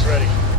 Almost ready.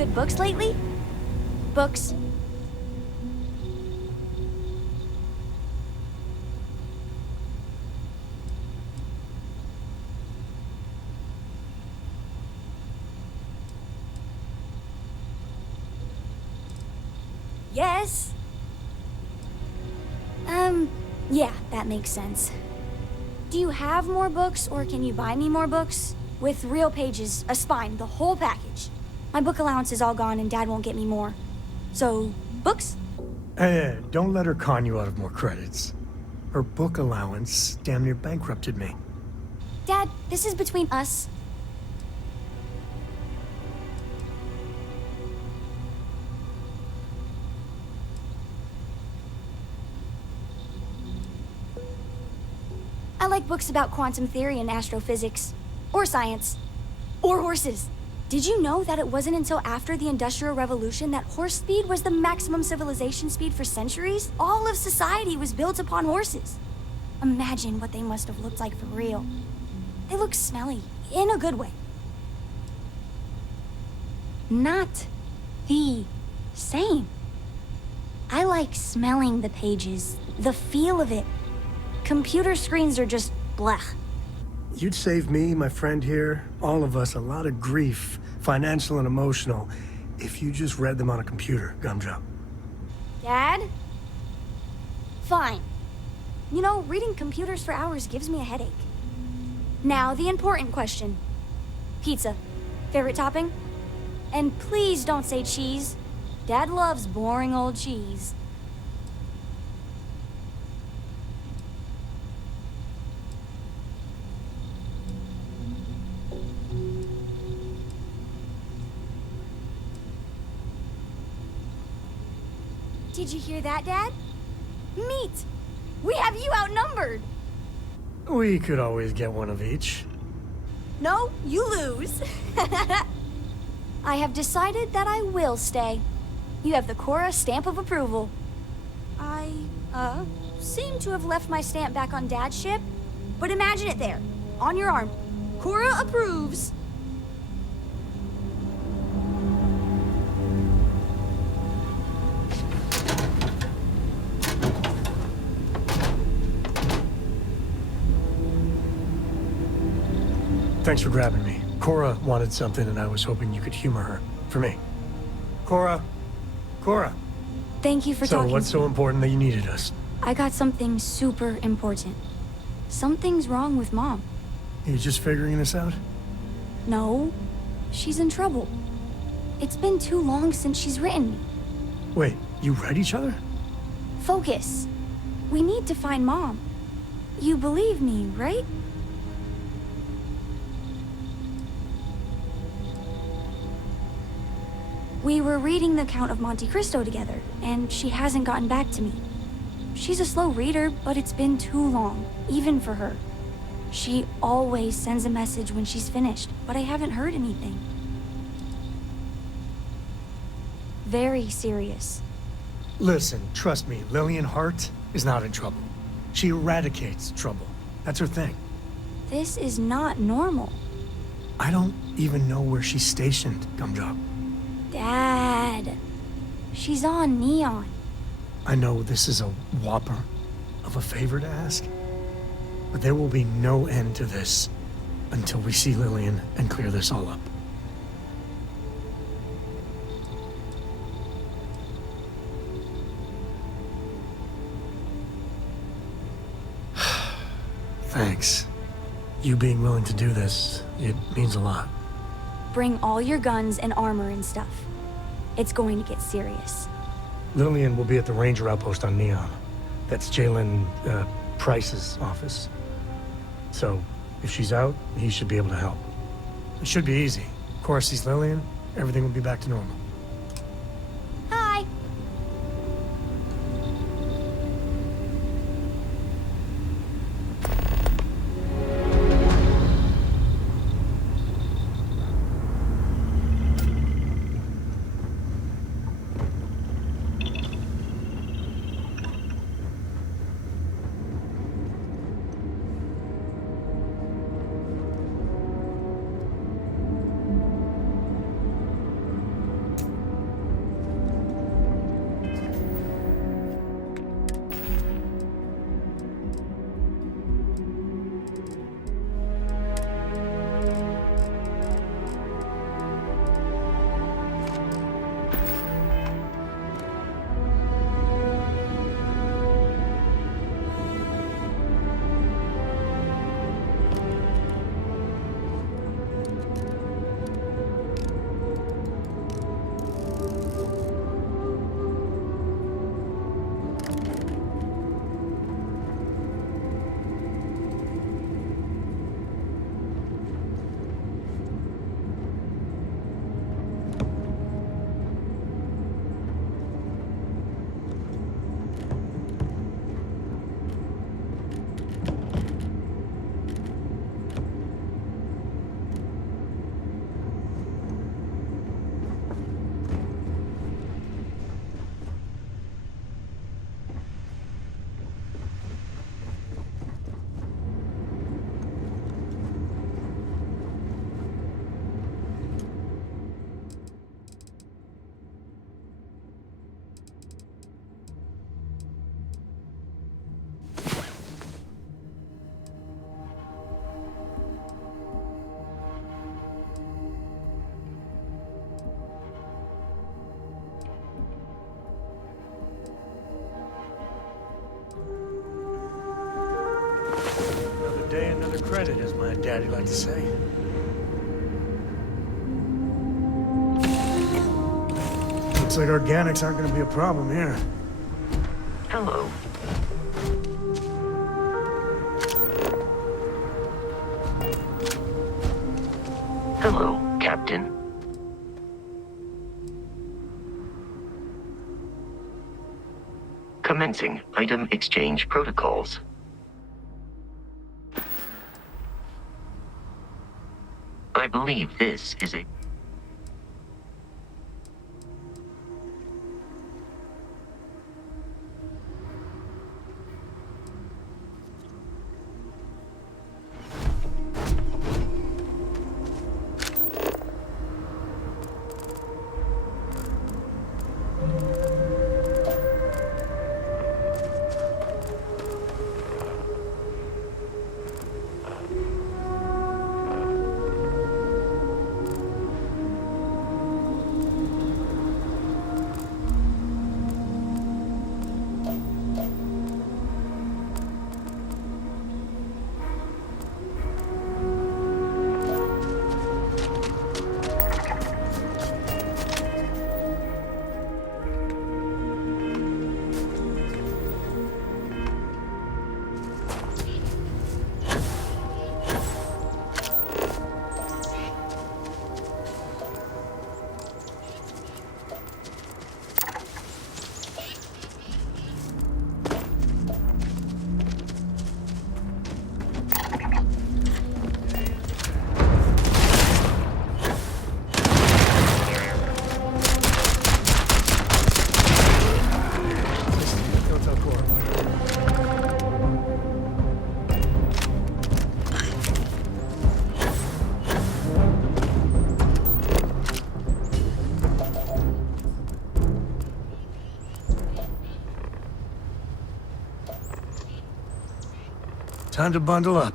good books lately? Books? Yes. Yeah, that makes sense. Do you have more books, or can you buy me more books? With real pages, a spine, the whole package. My book allowance is all gone and Dad won't get me more. So, books? Hey, don't let her con you out of more credits. Her book allowance damn near bankrupted me. Dad, this is between us. I like books about quantum theory and astrophysics. Or science. Or horses. Did you know that it wasn't until after the Industrial Revolution that horse speed was the maximum civilization speed for centuries? All of society was built upon horses. Imagine what they must have looked like for real. They look smelly, in a good way. Not the same. I like smelling the pages, the feel of it. Computer screens are just blech. You'd save me, my friend here, all of us, a lot of grief, financial and emotional, if you just read them on a computer, Gumdrop. Dad? Fine. You know, reading computers for hours gives me a headache. Now, the important question. Pizza. Favorite topping? And please don't say cheese. Dad loves boring old cheese. Did you hear that, Dad? Meat! We have you outnumbered! We could always get one of each. No, you lose. I have decided that I will stay. You have the Cora stamp of approval. I, seem to have left my stamp back on Dad's ship, but imagine it there, on your arm. Cora approves. Thanks for grabbing me. Cora wanted something and I was hoping you could humor her. For me. Cora. Cora. Thank you for talking. So what's so important that you needed us? I got something super important. Something's wrong with Mom. You just figuring this out? No, she's in trouble. It's been too long since she's written me. Wait, you read each other? Focus. We need to find Mom. You believe me, right? We were reading The Count of Monte Cristo together, and she hasn't gotten back to me. She's a slow reader, but it's been too long, even for her. She always sends a message when she's finished, but I haven't heard anything. Very serious. Listen, trust me, Lillian Hart is not in trouble. She eradicates trouble. That's her thing. This is not normal. I don't even know where she's stationed, Gumdrop. Dad. She's on Neon. I know this is a whopper of a favor to ask, but there will be no end to this until we see Lillian and clear this all up. Thanks. You being willing to do this, it means a lot. Bring all your guns and armor and stuff. It's going to get serious. Lillian will be at the Ranger outpost on Neon. That's Jalen, Price's office. So, if she's out, he should be able to help. It should be easy. Of course, sees Lillian, everything will be back to normal. Hi. day, another credit, as my daddy liked to say. Looks like organics aren't gonna be a problem here. Hello. Hello, Captain. Commencing item exchange protocols. I believe this is a... Time to bundle up.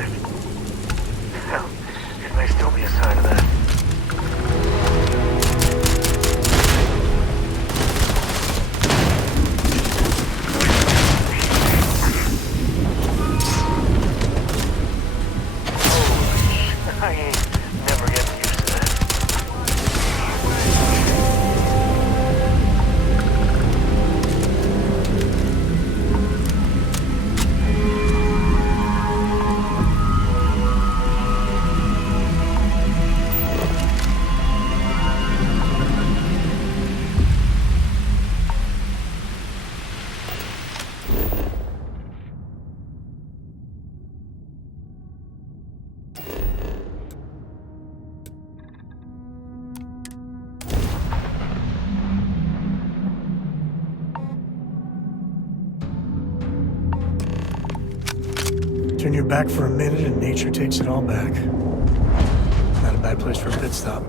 alive. Hell, it may still be a sign of that. I ain't never getting used to that. Turn your back for a minute and nature takes it all back. Not a bad place for a pit stop.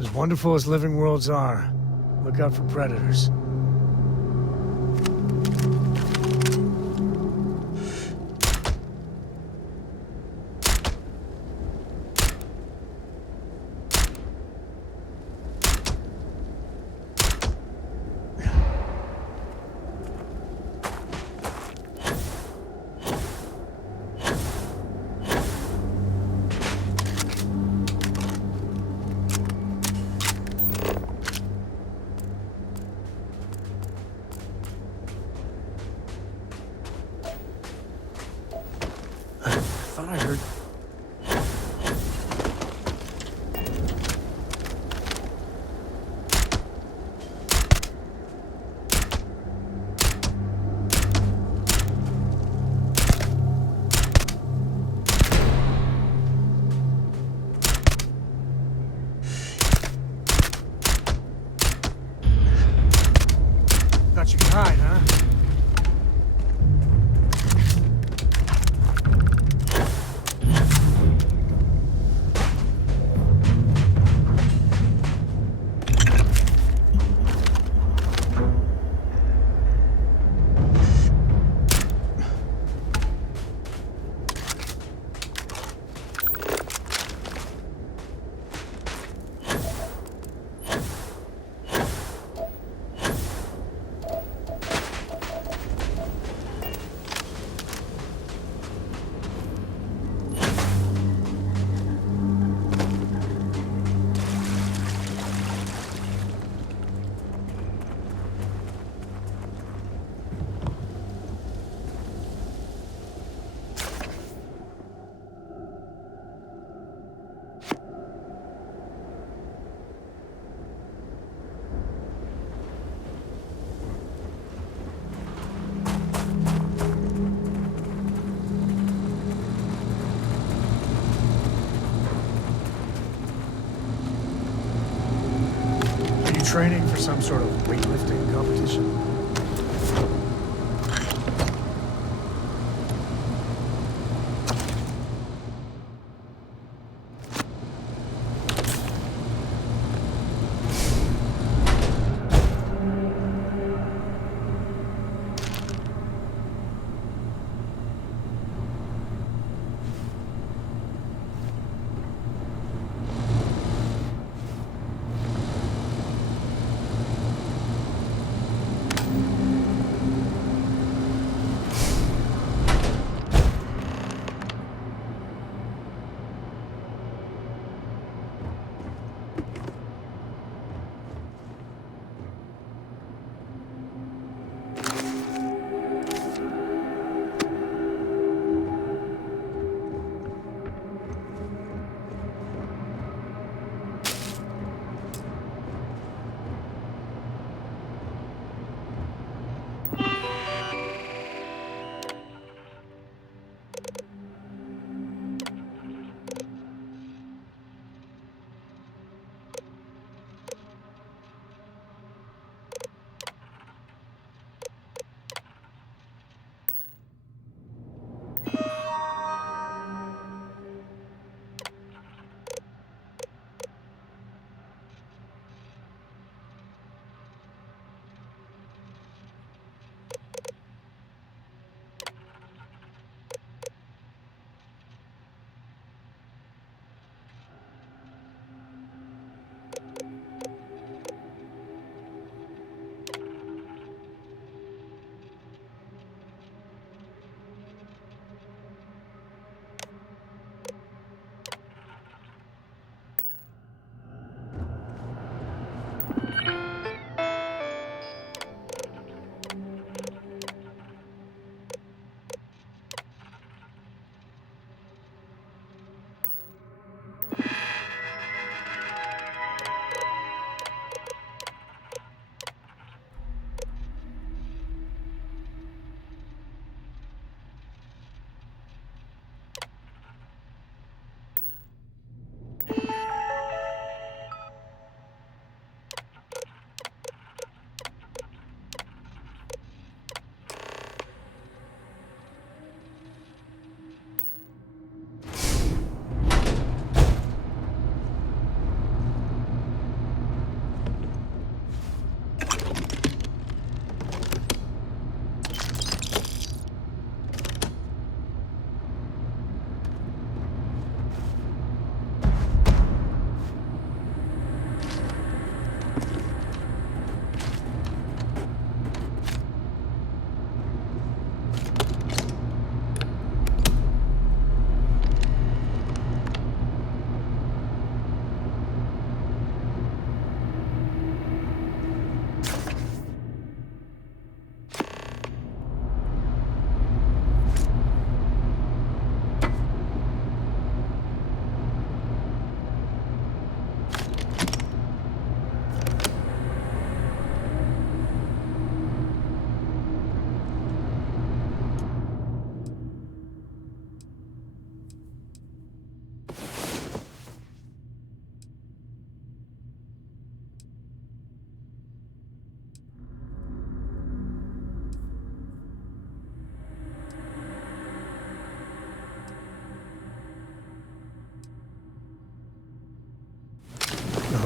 As wonderful as living worlds are, look out for predators. I thought I heard... Thought you could hide, huh? Are you training for some sort of weightlifting competition?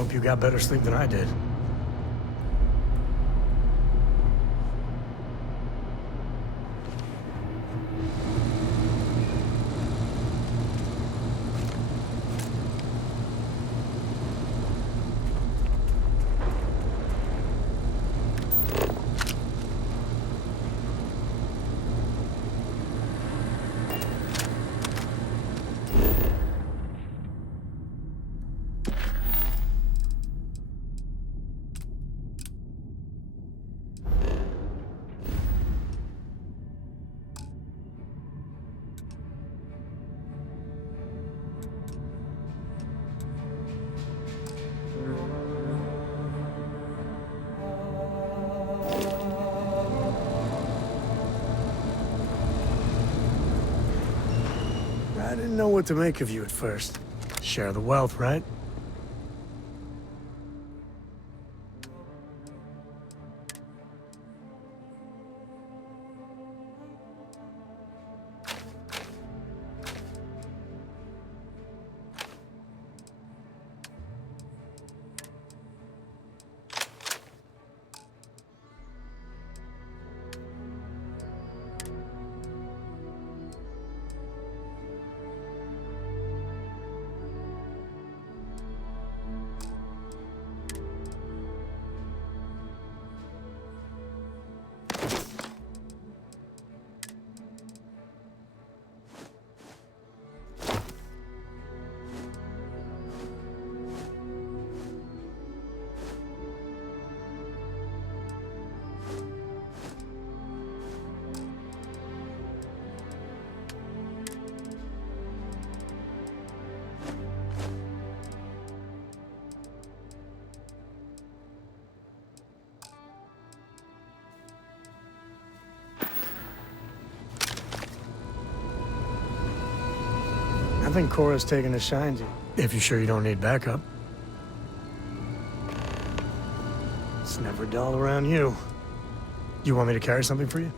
hope you got better sleep than I did. I didn't know what to make of you at first. Share the wealth, right? I think Cora's taking a shine to you. If you're sure you don't need backup. It's never dull around you. You want me to carry something for you?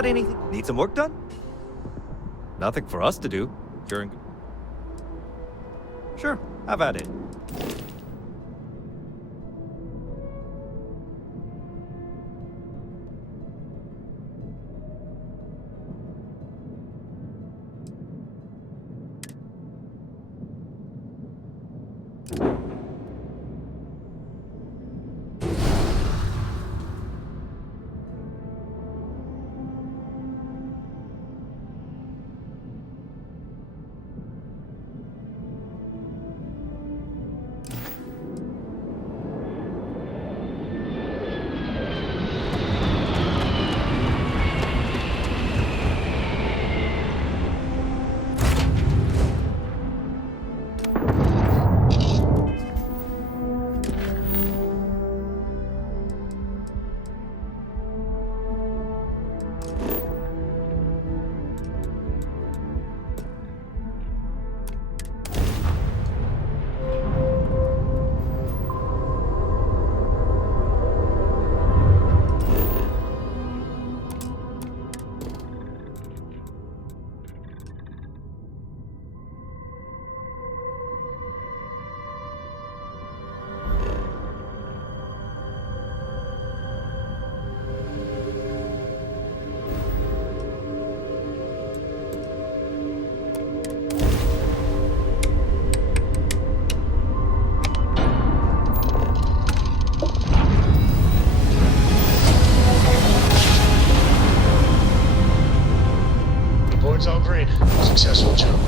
got anything? Need some work done? Nothing for us to do during... Sure, have at it. Board's all green. Successful jump.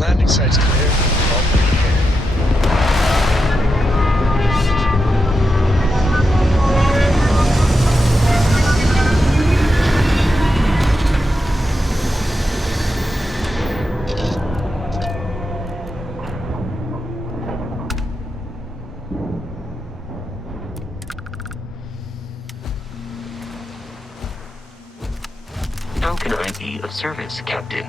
Landing site's clear. All green here. How can I be of service, Captain?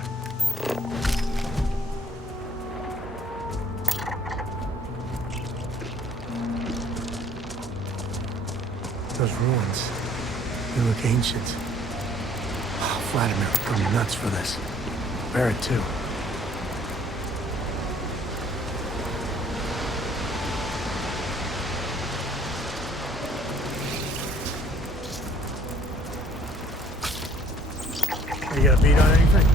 Those ruins, they look ancient. Oh, Vladimir would go nuts for this. Barrett, too. You got a beat on anything?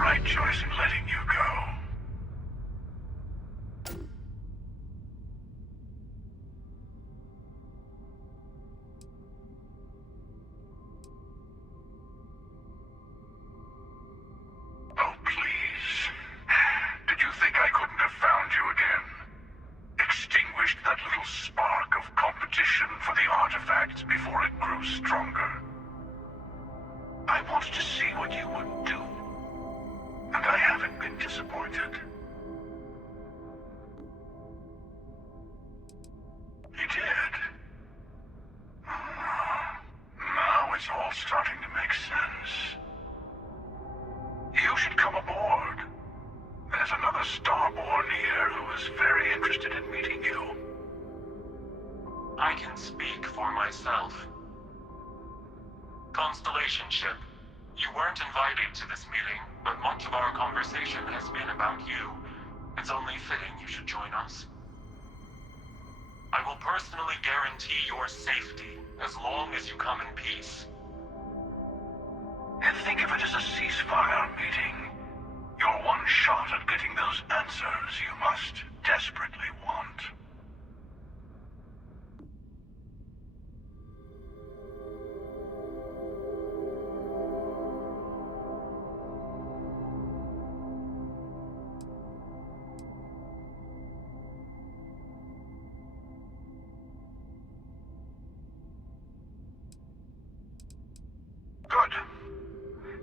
right choice in letting you go. Oh, please. Did you think I couldn't have found you again? Extinguished that little spark of competition for the artifacts before it grew stronger. I wanted to see what you would do. And I haven't been disappointed. You did. Now it's all starting to make sense. You should come aboard. There's another Starborn here who is very interested in meeting you. I can speak for myself. Constellation ship, you weren't invited to this meeting, but much of our conversation has been about you. It's only fitting you should join us. I will personally guarantee your safety as long as you come in peace. And think of it as a ceasefire meeting. Your one shot at getting those answers you must desperately want. Good.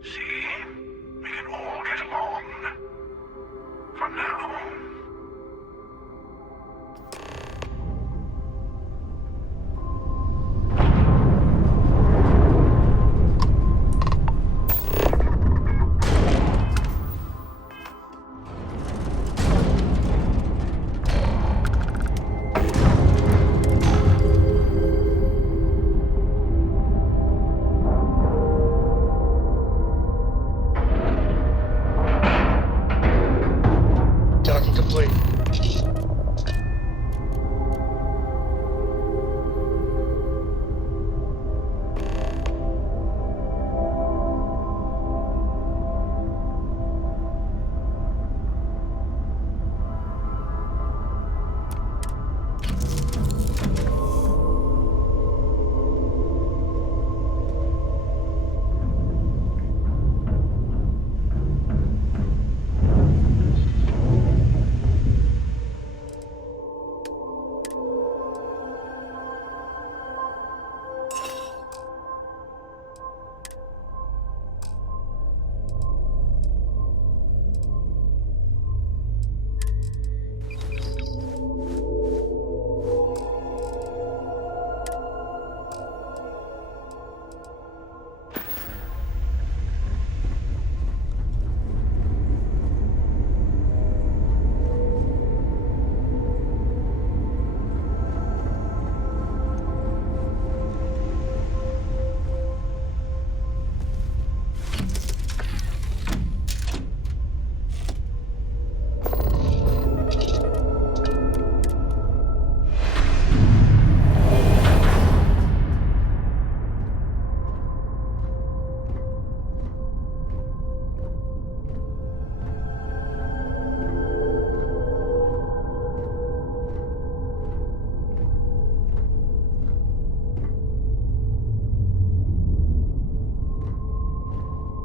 See? We can all get along. For now. Docking complete.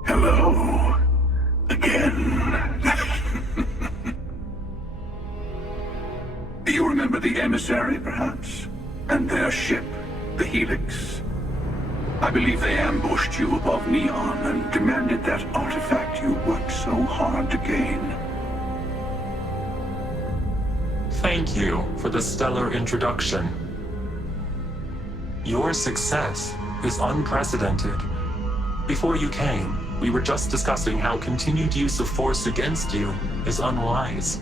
Hello. Again. You remember the emissary, perhaps? And their ship, the Helix? I believe they ambushed you above Neon and demanded that artifact you worked so hard to gain. Thank you for the stellar introduction. Your success is unprecedented. Before you came, we were just discussing how continued use of force against you is unwise.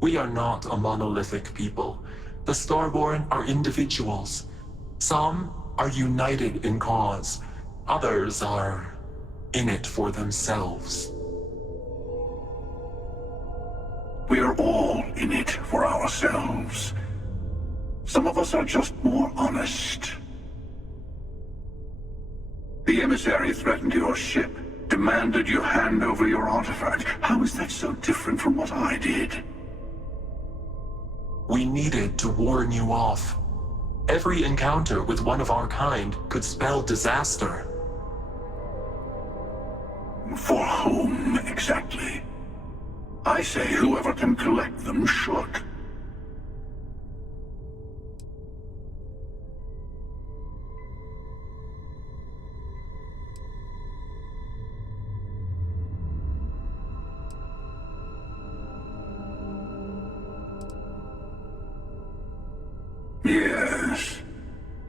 We are not a monolithic people. The Starborn are individuals. Some are united in cause. Others are in it for themselves. We're all in it for ourselves. Some of us are just more honest. The emissary threatened your ship, demanded you hand over your artifact. How is that so different from what I did? We needed to warn you off. Every encounter with one of our kind could spell disaster. For whom, exactly? I say whoever can collect them should. Yes.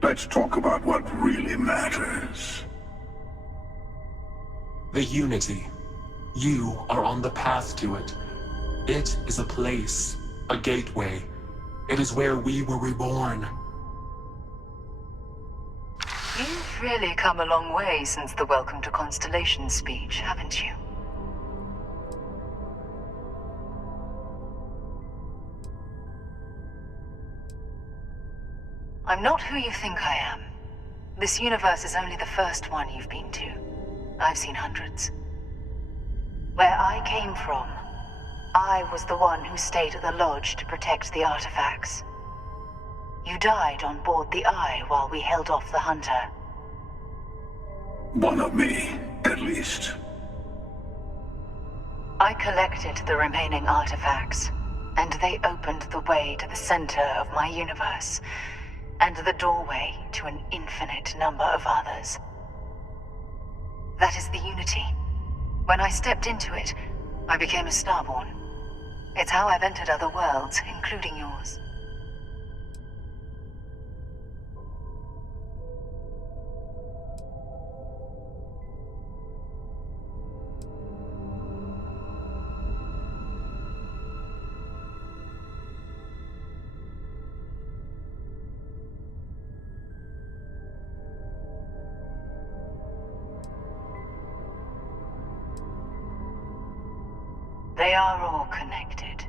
Let's talk about what really matters. The Unity. You are on the path to it. It is a place, a gateway. It is where we were reborn. You've really come a long way since the Welcome to Constellation speech, haven't you? I'm not who you think I am. This universe is only the first one you've been to. I've seen hundreds. Where I came from, I was the one who stayed at the lodge to protect the artifacts. You died on board the Eye while we held off the Hunter. One of me, at least. I collected the remaining artifacts, and they opened the way to the center of my universe, and the doorway to an infinite number of others. That is the Unity. When I stepped into it, I became a Starborn. It's how I've entered other worlds, including yours. They are all connected.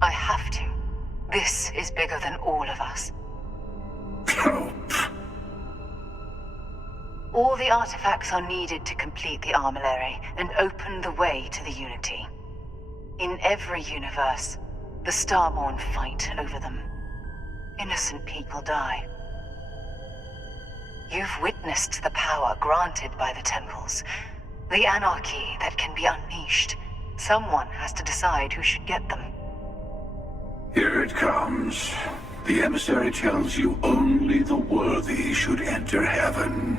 I have to. This is bigger than all of us. All the artifacts are needed to complete the armillary and open the way to the Unity. In every universe, the Starborn fight over them. Innocent people die. You've witnessed the power granted by the temples, the anarchy that can be unleashed. Someone has to decide who should get them. Here it comes. The emissary tells you only the worthy should enter heaven.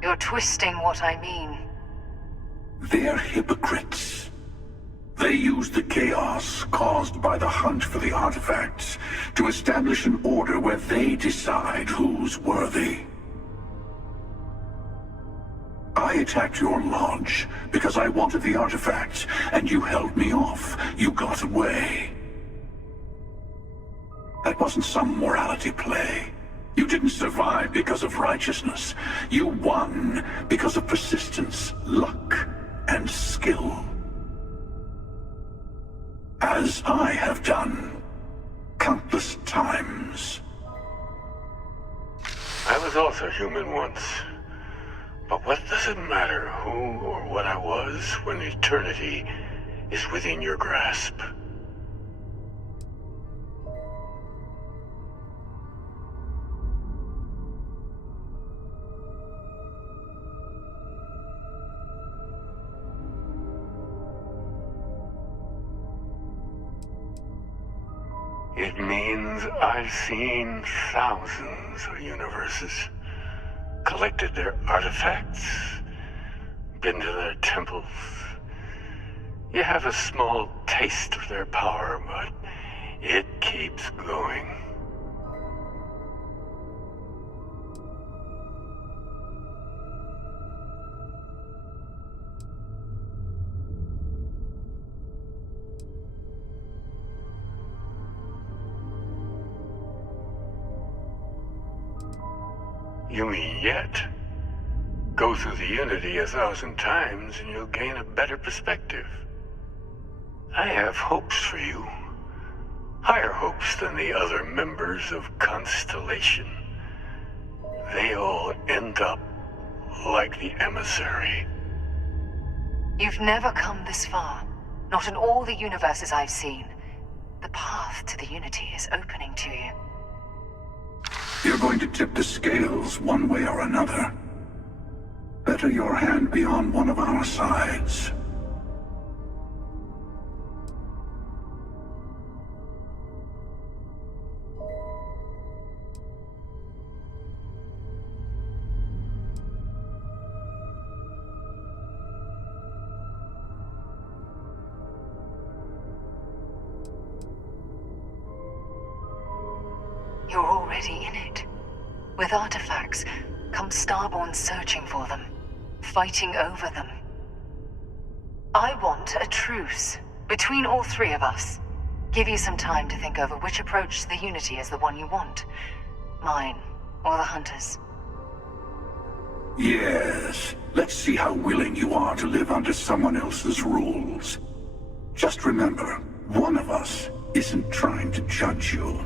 You're twisting what I mean. They're hypocrites. They use the chaos caused by the hunt for the artifacts to establish an order where they decide who's worthy. I attacked your lodge because I wanted the artifacts, and you held me off. You got away. That wasn't some morality play. You didn't survive because of righteousness. You won because of persistence, luck, and skill. As I have done, countless times. I was also human once. But what does it matter who or what I was when eternity is within your grasp? It means I've seen thousands of universes, collected their artifacts, been to their temples. You have a small taste of their power, but it keeps going. You mean yet? Go through the Unity 1,000 times and you'll gain a better perspective. I have hopes for you. Higher hopes than the other members of Constellation. They all end up like the emissary. You've never come this far. Not in all the universes I've seen. The path to the Unity is opening to you. You're going to tip the scales one way or another. Better your hand be on one of our sides. You're already in it. With artifacts, come Starborn searching for them, fighting over them. I want a truce between all three of us. Give you some time to think over which approach to the Unity is the one you want. Mine, or the Hunters. Yes, let's see how willing you are to live under someone else's rules. Just remember, one of us isn't trying to judge you.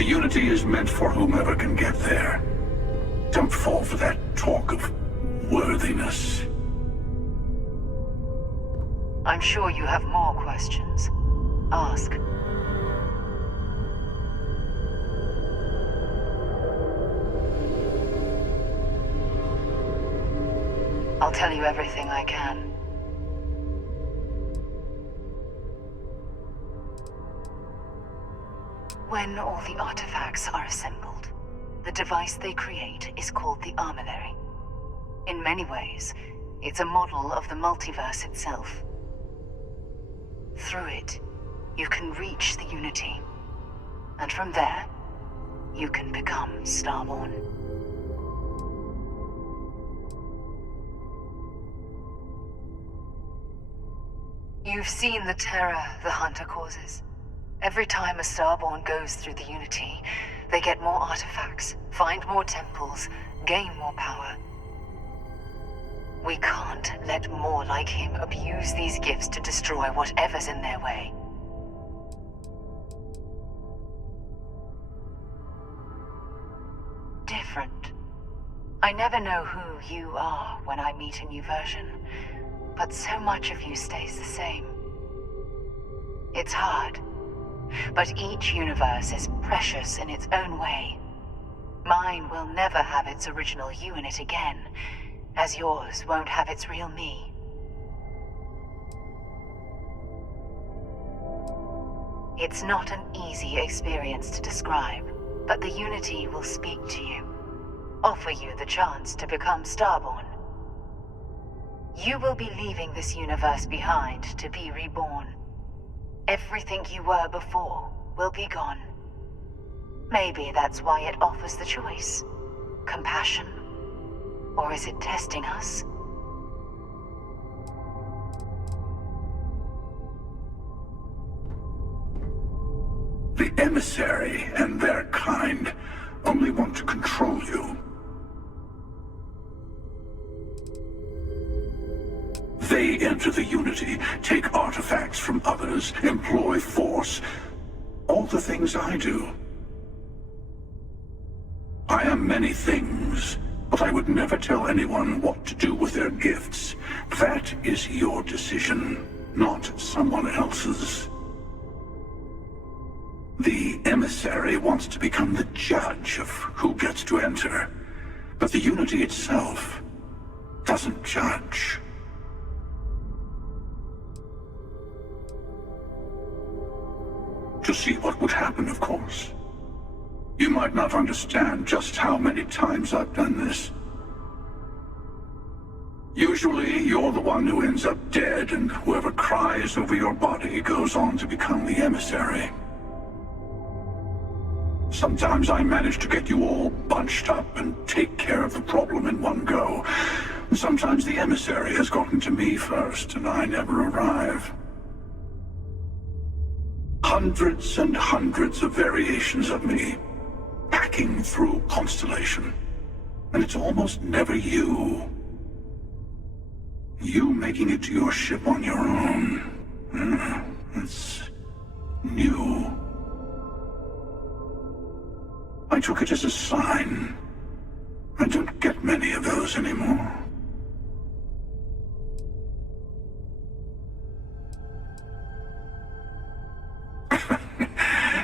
The Unity is meant for whomever can get there. Don't fall for that talk of worthiness. I'm sure you have more questions. Ask. I'll tell you everything I can. When all the artifacts are assembled, the device they create is called the Armillary. In many ways, it's a model of the multiverse itself. Through it, you can reach the Unity. And from there, you can become Starborn. You've seen the terror the Hunter causes. Every time a Starborn goes through the Unity, they get more artifacts, find more temples, gain more power. We can't let more like him abuse these gifts to destroy whatever's in their way. Different. I never know who you are when I meet a new version, but so much of you stays the same. It's hard. But each universe is precious in its own way. Mine will never have its original you in it again, as yours won't have its real me. It's not an easy experience to describe, but the Unity will speak to you, offer you the chance to become Starborn. You will be leaving this universe behind to be reborn. Everything you were before will be gone. Maybe that's why it offers the choice. Compassion Or is it testing us? The emissary and their kind only want to control you. They enter the Unity, take artifacts from others, employ force. All the things I do. I am many things, but I would never tell anyone what to do with their gifts. That is your decision, not someone else's. The emissary wants to become the judge of who gets to enter, but the Unity itself doesn't judge. To see what would happen, of course. You might not understand just how many times I've done this. Usually, you're the one who ends up dead, and whoever cries over your body goes on to become the emissary. Sometimes I manage to get you all bunched up and take care of the problem in one go. Sometimes the emissary has gotten to me first, and I never arrive. Hundreds and hundreds of variations of me, hacking through Constellation. And it's almost never you. You making it to your ship on your own. It's new. I took it as a sign. I don't get many of those anymore.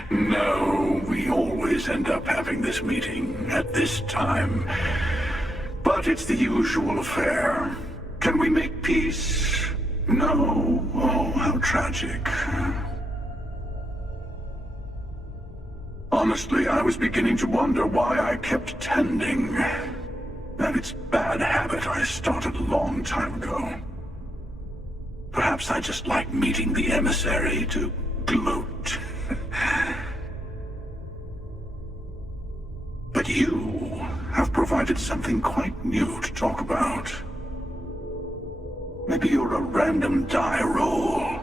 No, we always end up having this meeting at this time. But it's the usual affair. Can we make peace? No. Oh, how tragic. Honestly, I was beginning to wonder why I kept attending. And it's bad habit I started a long time ago. Perhaps I just like meeting the emissary to gloat. But you have provided something quite new to talk about. Maybe you're a random die roll.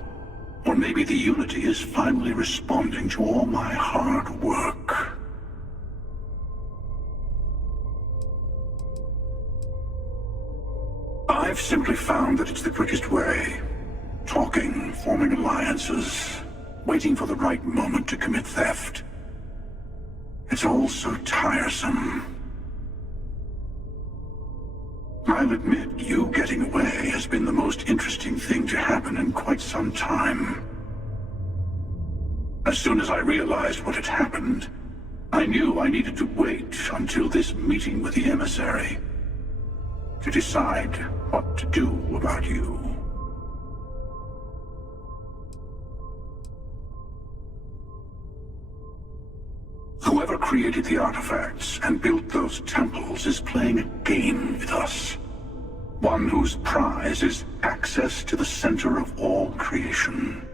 Or maybe the Unity is finally responding to all my hard work. I've simply found that it's the quickest way. Talking, forming alliances, waiting for the right moment to commit theft. It's all so tiresome. I'll admit, you getting away has been the most interesting thing to happen in quite some time. As soon as I realized what had happened, I knew I needed to wait until this meeting with the emissary to decide what to do about you. Whoever created the artifacts and built those temples is playing a game with us. One whose prize is access to the center of all creation.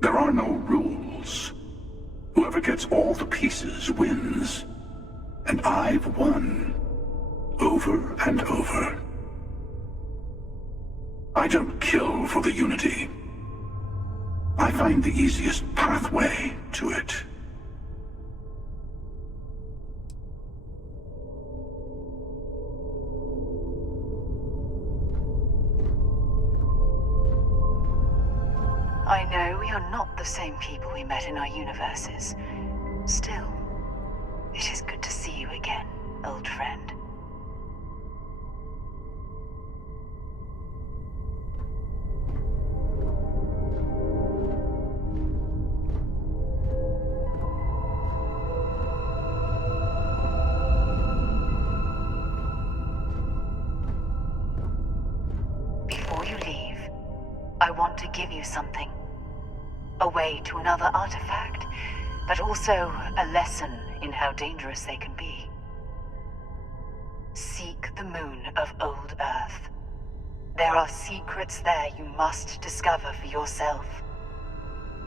There are no rules. Whoever gets all the pieces wins. And I've won. Over and over. I don't kill for the Unity. I find the easiest pathway to it. I know we are not the same people we met in our universes. Still, it is good to see you again, old friend. Before you leave, I want to give you something. A way to another artifact, but also a lesson in how dangerous they can be. Seek the moon of Old Earth. There are secrets there you must discover for yourself.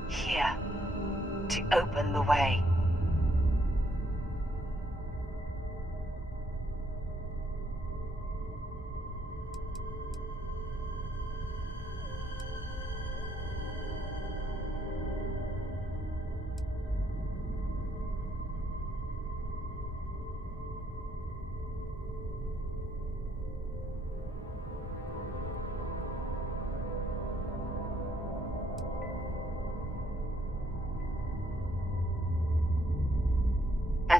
Here, to open the way.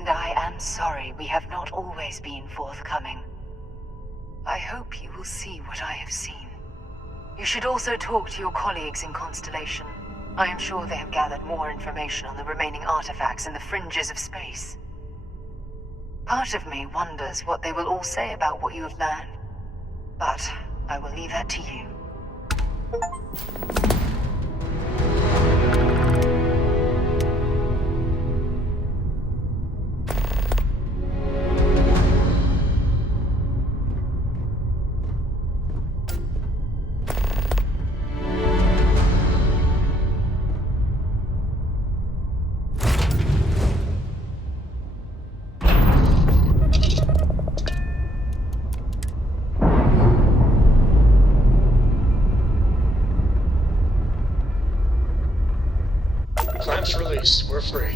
And I am sorry we have not always been forthcoming. I hope you will see what I have seen. You should also talk to your colleagues in Constellation. I am sure they have gathered more information on the remaining artifacts in the fringes of space. Part of me wonders what they will all say about what you have learned. But I will leave that to you. Clamps released. We're free.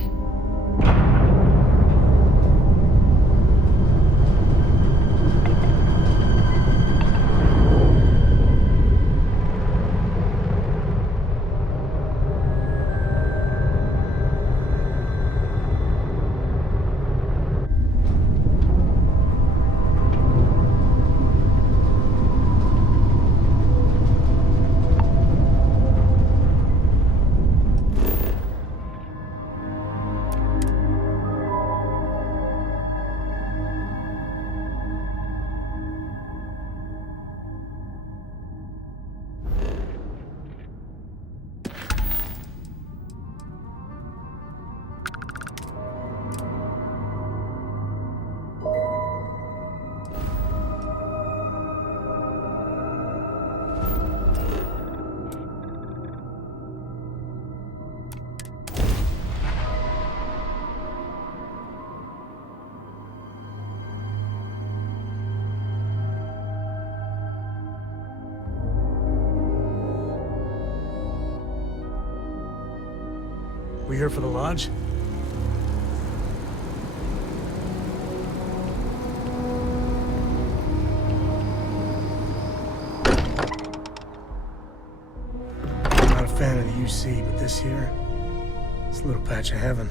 We here for the lodge? Not a fan of the UC, but this here, it's a little patch of heaven.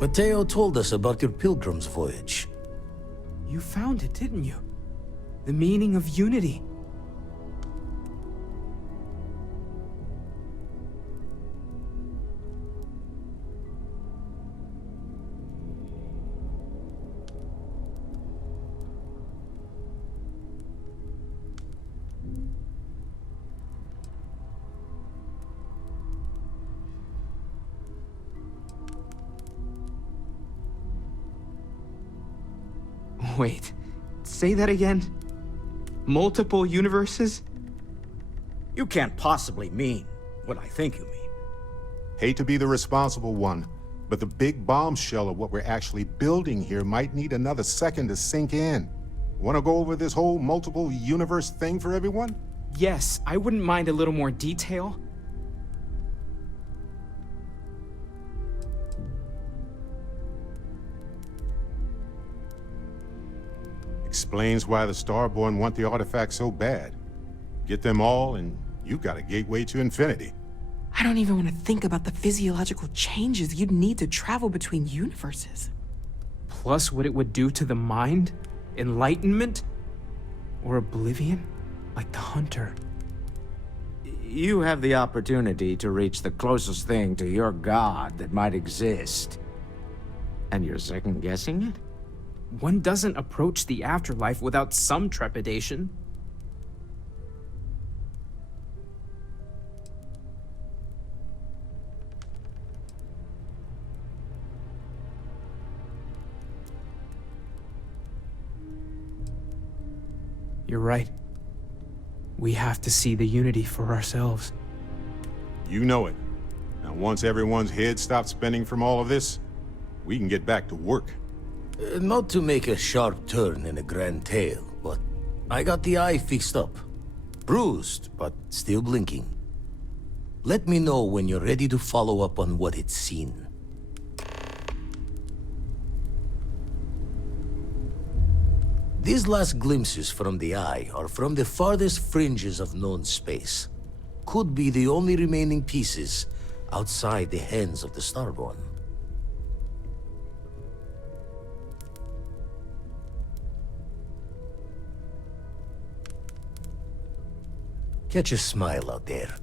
Mateo told us about your pilgrim's voyage. You found it, didn't you? The meaning of unity. Wait, say that again? Multiple universes? You can't possibly mean what I think you mean. Hate to be the responsible one, but the big bombshell of what we're actually building here might need another second to sink in. Want to go over this whole multiple universe thing for everyone? Yes, I wouldn't mind a little more detail. Explains why the Starborn want the artifacts so bad. Get them all, and you've got a gateway to infinity. I don't even want to think about the physiological changes you'd need to travel between universes. Plus what it would do to the mind? Enlightenment? Or oblivion? Like the Hunter. You have the opportunity to reach the closest thing to your god that might exist. And you're second-guessing it? One doesn't approach the afterlife without some trepidation. You're right. We have to see the Unity for ourselves. You know it. Now, once everyone's head stops spinning from all of this, we can get back to work. Not to make a sharp turn in a grand tale, but I got the eye fixed up. Bruised, but still blinking. Let me know when you're ready to follow up on what it's seen. These last glimpses from the eye are from the farthest fringes of known space. Could be the only remaining pieces outside the hands of the Starborn. Catch a smile out there.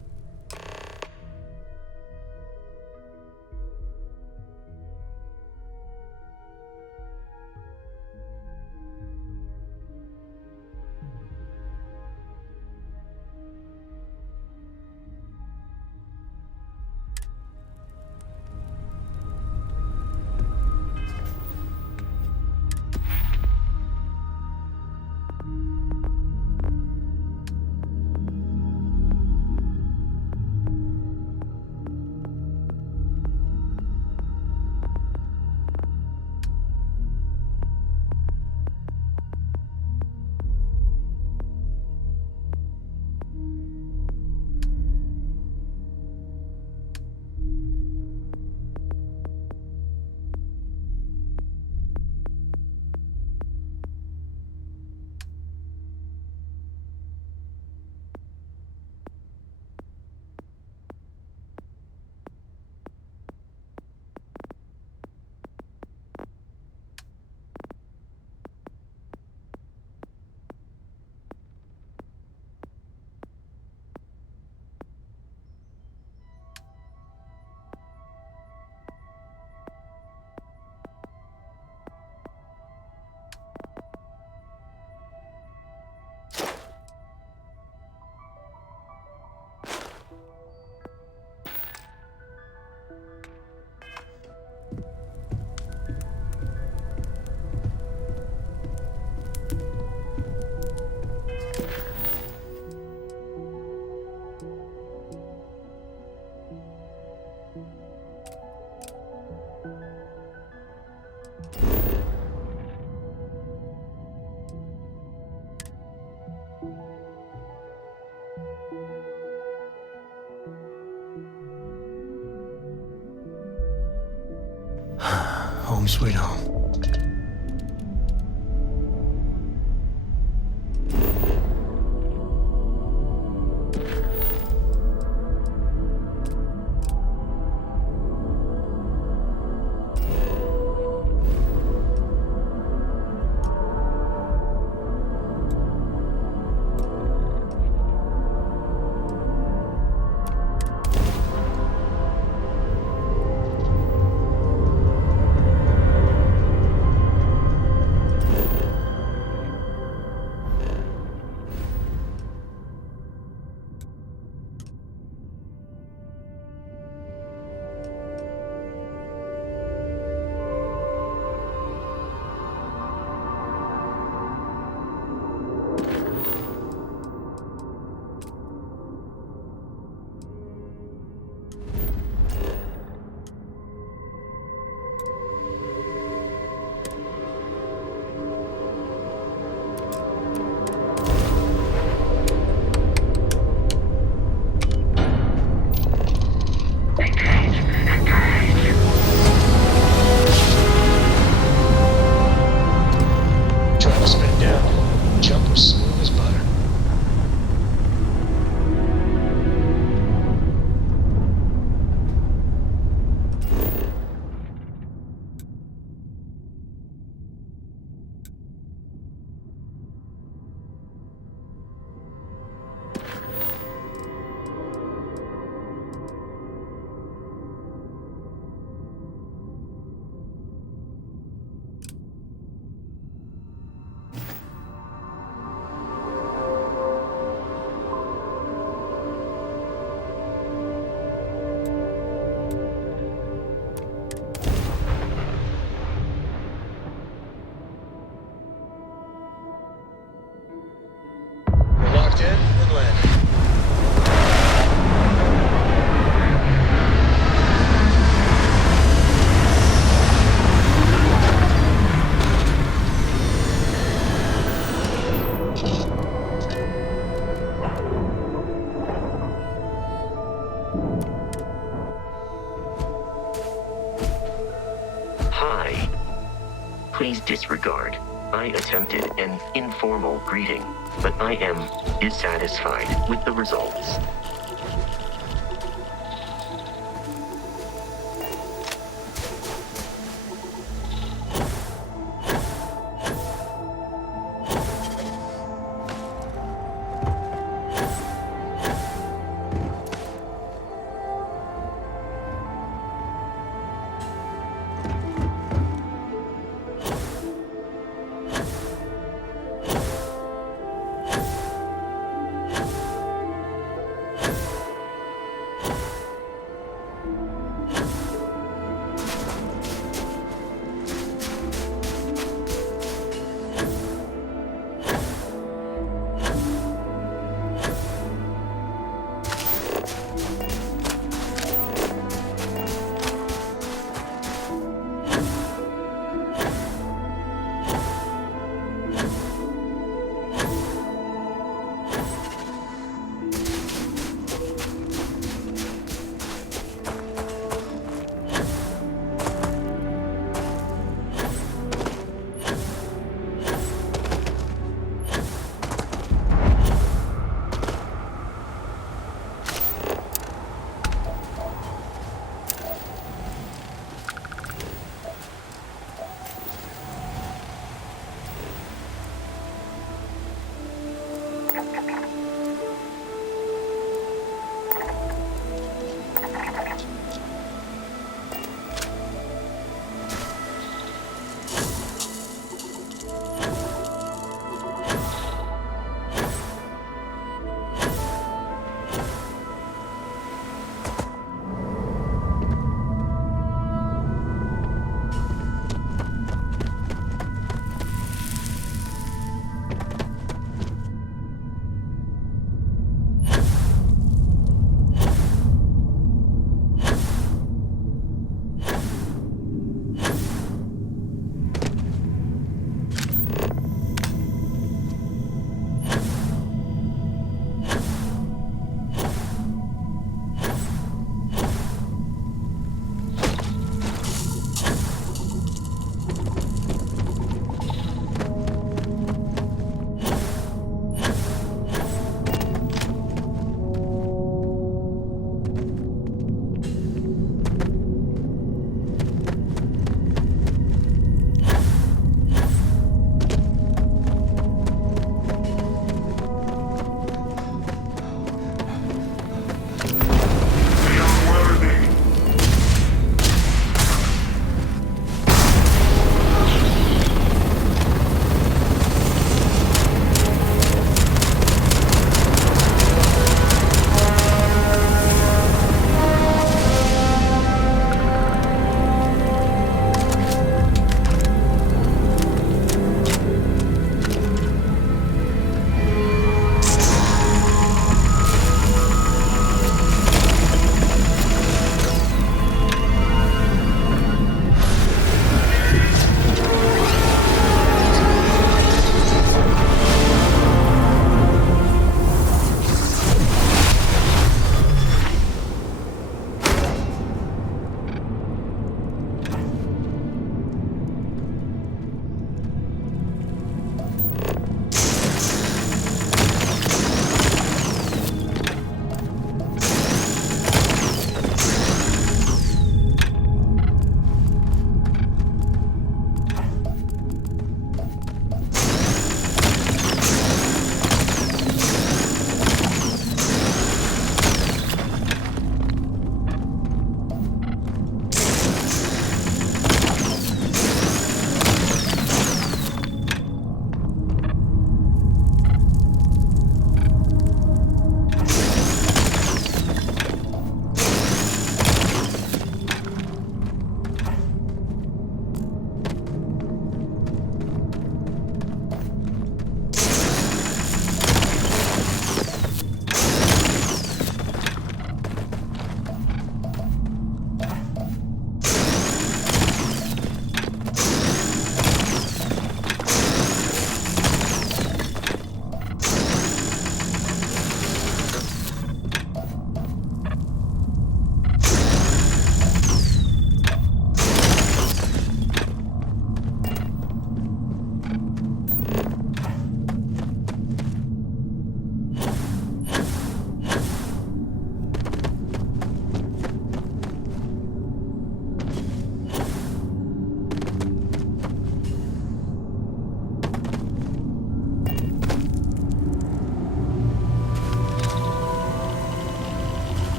Home sweet home. Hi. Please disregard. I attempted an informal greeting, but I am dissatisfied with the results.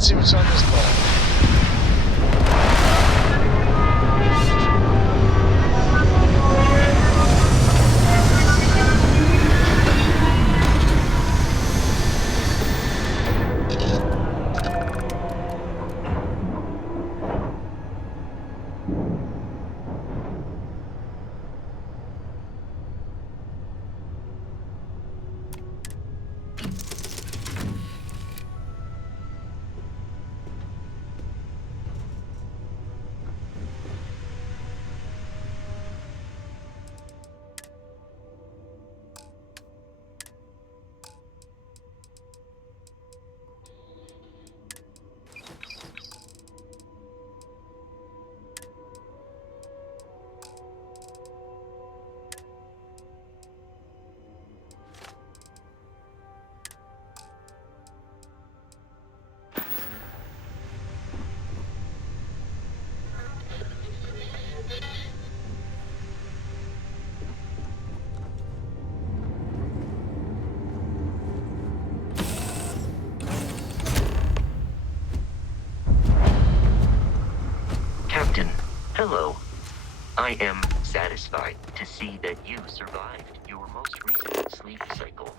Let's see what's on this ball. Captain, hello. I am satisfied to see that you survived your most recent sleep cycle.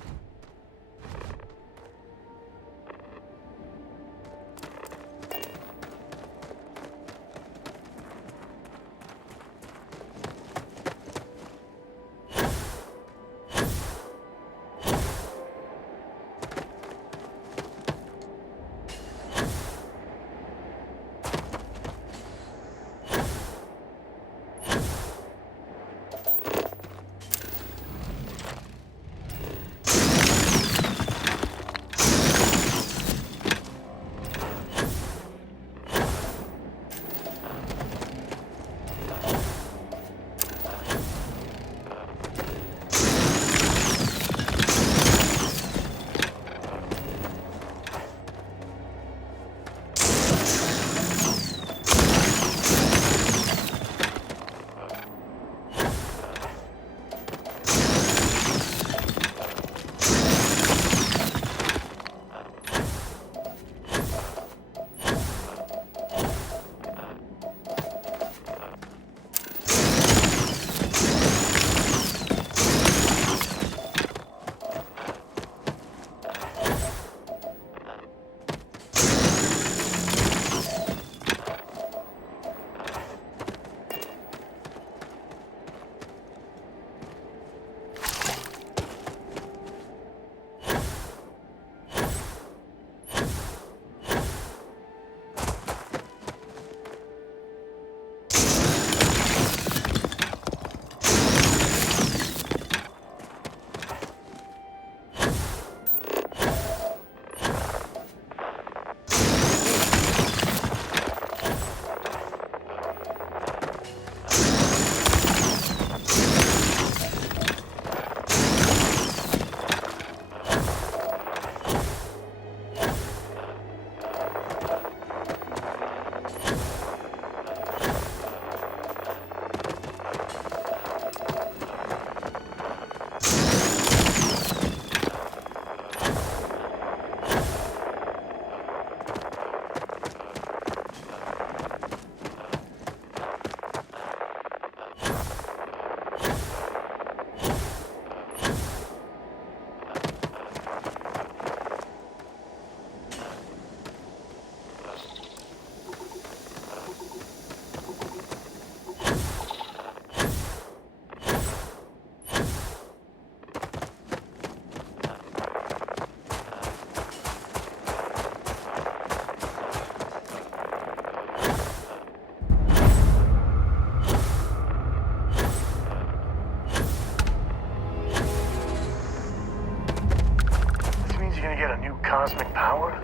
cosmic power?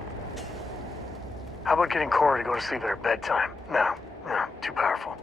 How about getting Cora to go to sleep at her bedtime? No, too powerful.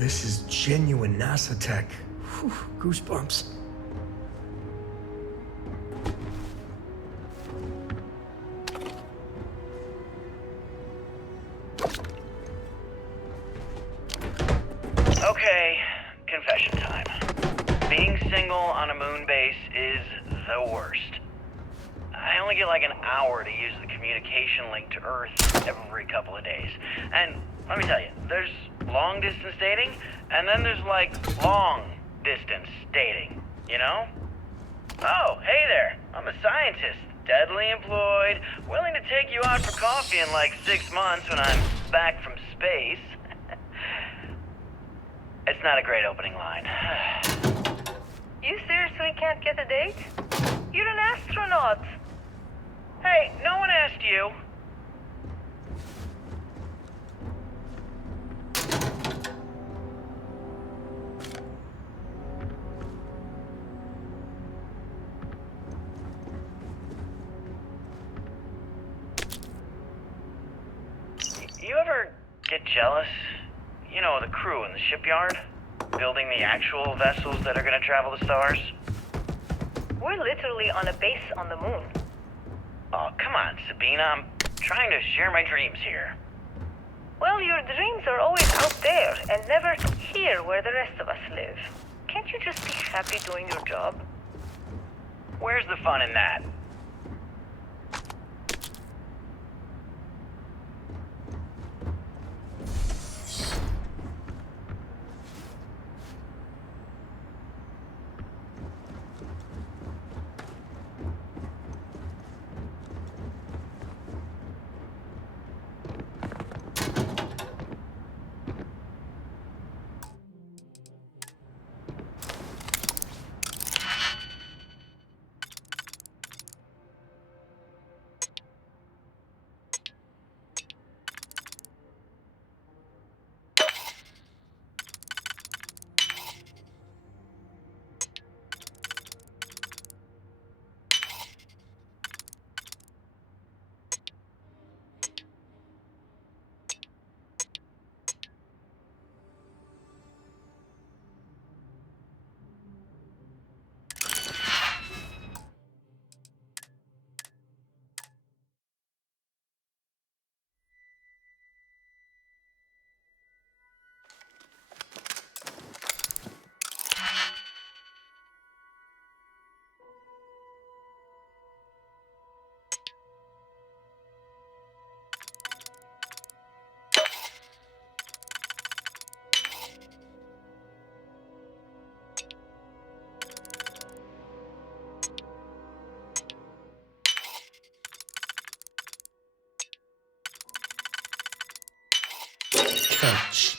This is genuine NASA tech. Whew, goosebumps. Okay, confession time. Being single on a moon base is the worst. I only get like an hour to use the communication link to Earth every couple of days. And let me tell you, there's long distance dating, and then there's like long distance dating, you know? Oh, hey there, I'm a scientist, deadly employed, willing to take you out for coffee in like 6 months when I'm back from space. It's not a great opening line. You seriously can't get a date? You're an astronaut. Hey, no one asked you. You ever get jealous? You know, the crew in the shipyard? Building the actual vessels that are gonna travel the stars? We're literally on a base on the moon. Oh, come on, Sabina. I'm trying to share my dreams here. Well, your dreams are always out there and never here where the rest of us live. Can't you just be happy doing your job? Where's the fun in that? Touch.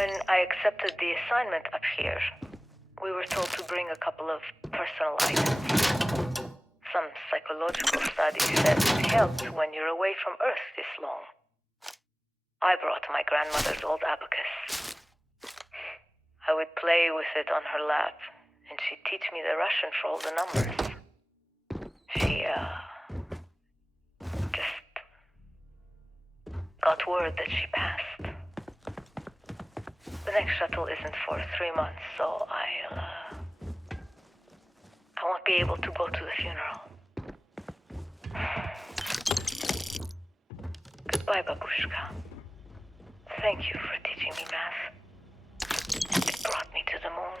When I accepted the assignment up here, we were told to bring a couple of personal items. Some psychological studies said it helps when you're away from Earth this long. I brought my grandmother's old abacus. I would play with it on her lap, and she'd teach me the Russian for all the numbers. She, just got word that she passed. The next shuttle isn't for 3 months, so I won't be able to go to the funeral. Goodbye, Babushka. Thank you for teaching me math. It brought me to the moon.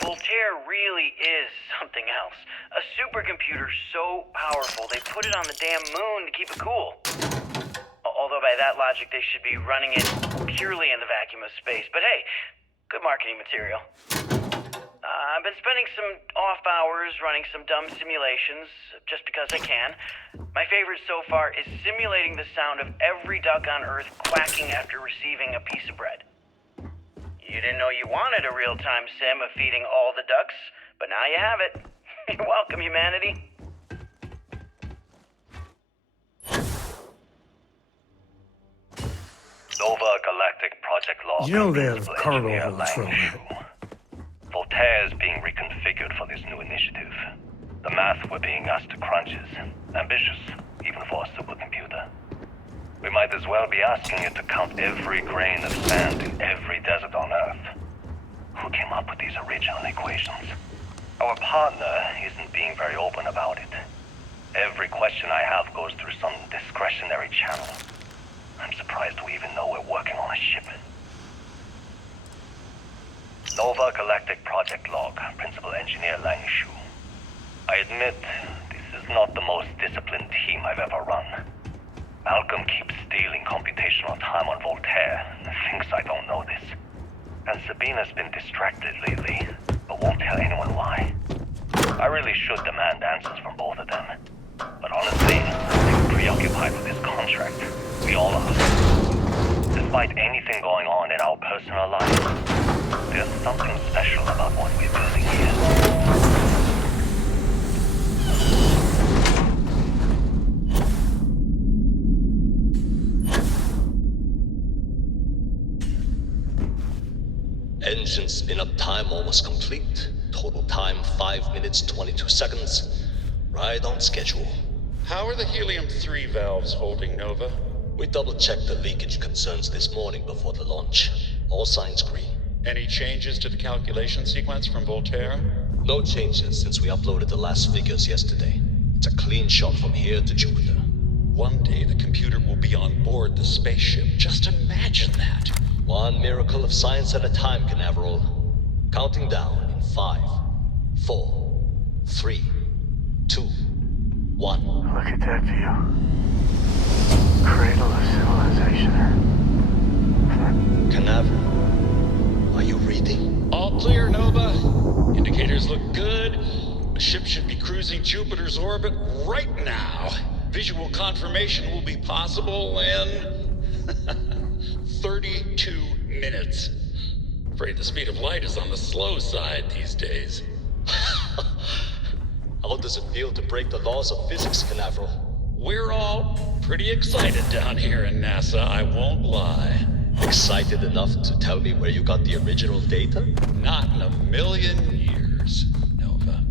Voltaire really is something else. A supercomputer so powerful they put it on the damn moon to keep it cool. Although by that logic they should be running it purely in the vacuum of space. But hey, good marketing material. I've been spending some off hours running some dumb simulations, just because I can. My favorite so far is simulating the sound of every duck on Earth quacking after receiving a piece of bread. You didn't know you wanted a real-time sim of feeding all the ducks, but now you have it. You're welcome, humanity. Nova Galactic Project Log. You know they have Principal cargo Engineer holds for all Lang that. Shu. Voltaire is being reconfigured for this new initiative. The math we're being asked to crunch is ambitious, even for a supercomputer. We might as well be asking it to count every grain of sand in every desert on Earth. Who came up with these original equations? Our partner isn't being very open about it. Every question I have goes through some discretionary channel. I'm surprised we even know we're working on a ship. Nova Galactic Project Log, Principal Engineer Lang Shu. I admit, this is not the most disciplined team I've ever run. Malcolm keeps stealing computational time on Voltaire and thinks I don't know this. And Sabina's been distracted lately, but won't tell anyone why. I really should demand answers from both of them. But honestly, I'm preoccupied with this contract. We all are. Despite anything going on in our personal lives, there's something special about what we're building here. Engine spin-up time almost complete. Total time 5 minutes 22 seconds. Right on schedule. How are the helium-3 valves holding, Nova? We double-checked the leakage concerns this morning before the launch. All signs green. Any changes to the calculation sequence from Voltaire? No changes since we uploaded the last figures yesterday. It's a clean shot from here to Jupiter. One day the computer will be on board the spaceship. Just imagine that. One miracle of science at a time, Canaveral. Counting down in 5, 4, 3, 2, 1. Look at that view. Cradle of civilization. Canaveral, are you reading? All clear, Nova. Indicators look good. The ship should be cruising Jupiter's orbit right now. Visual confirmation will be possible in 32 minutes. Afraid the speed of light is on the slow side these days. How does it feel to break the laws of physics, Canaveral? We're all pretty excited down here in NASA, I won't lie. Excited enough to tell me where you got the original data? Not in a million years, Nova.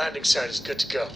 Landing site is good to go.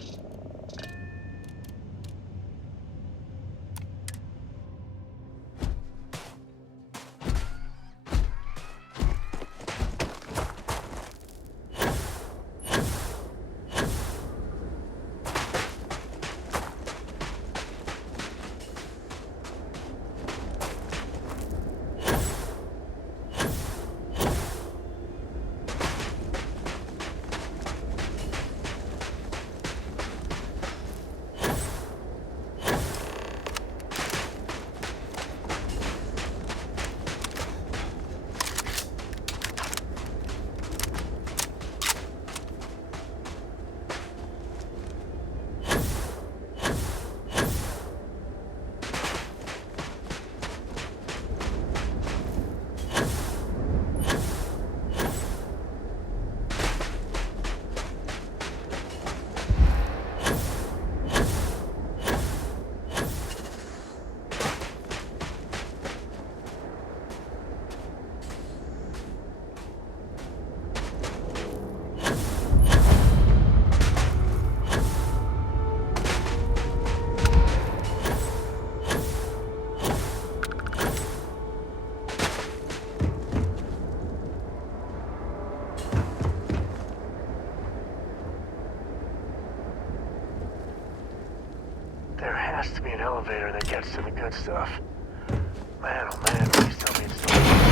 There has to be an elevator that gets to the good stuff. Man, oh man, please tell me it's still...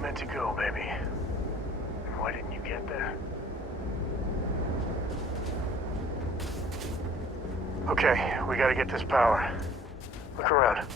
Meant to go, baby. And why didn't you get there? Okay, we gotta get this power. Look around.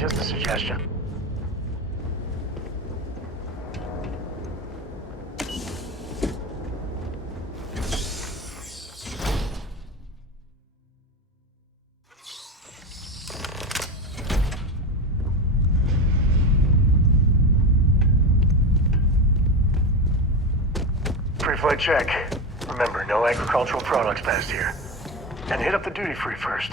Just a suggestion. Pre-flight check. Remember, no agricultural products past here. And hit up the duty-free first.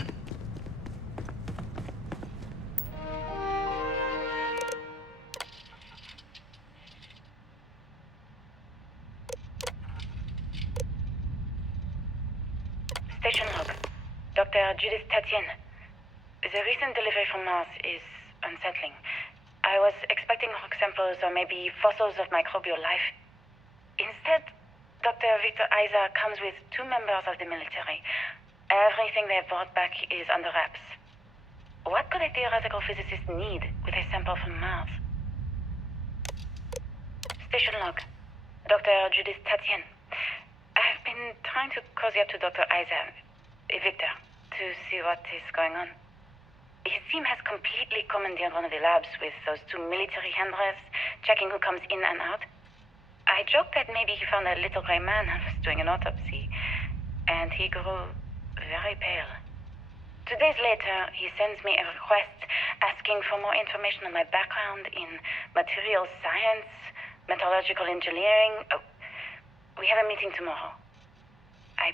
Station log. Dr. Judith Tatienne. The recent delivery from Mars is unsettling. I was expecting rock samples or maybe fossils of microbial life. Instead, Dr. Victor Isa comes with 2 members of the military. Everything they brought back is under wraps. What could a theoretical physicist need with a sample from Mars? Station log. Dr. Judith Tatienne. I've been trying to cozy up to Dr. Isa, Victor, to see what is going on. His team has completely commandeered one of the labs with those 2 military handlers, checking who comes in and out. I joked that maybe he found a little gray man and was doing an autopsy, and he grew very pale. 2 days later, he sends me a request asking for more information on my background in materials science, metallurgical engineering. Oh, we have a meeting tomorrow. I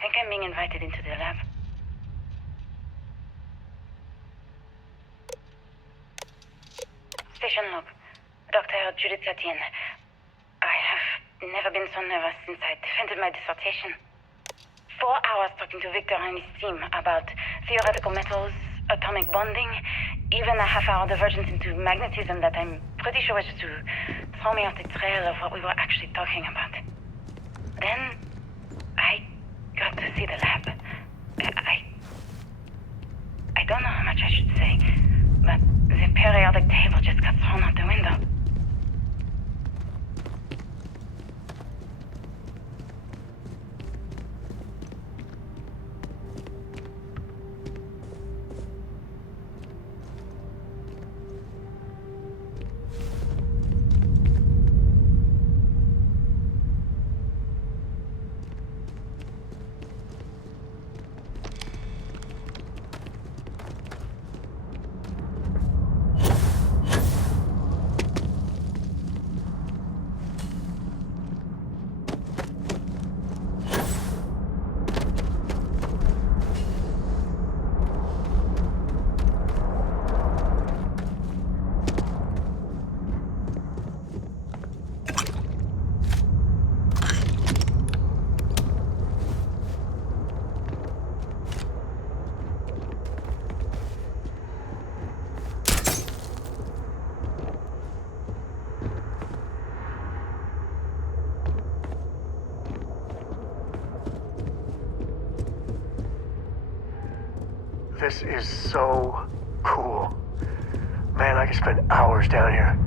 think I'm being invited into the lab. Station log. Dr. Judith Tatienne. I have never been so nervous since I defended my dissertation. 4 hours talking to Victor and his team about theoretical metals, atomic bonding, even a half-hour divergence into magnetism that I'm pretty sure was just to throw me off the trail of what we were actually talking about. Then, I got to see the lab. I don't know how much I should say, but the periodic table just got thrown out the window. This is so cool. Man, I could spend hours down here.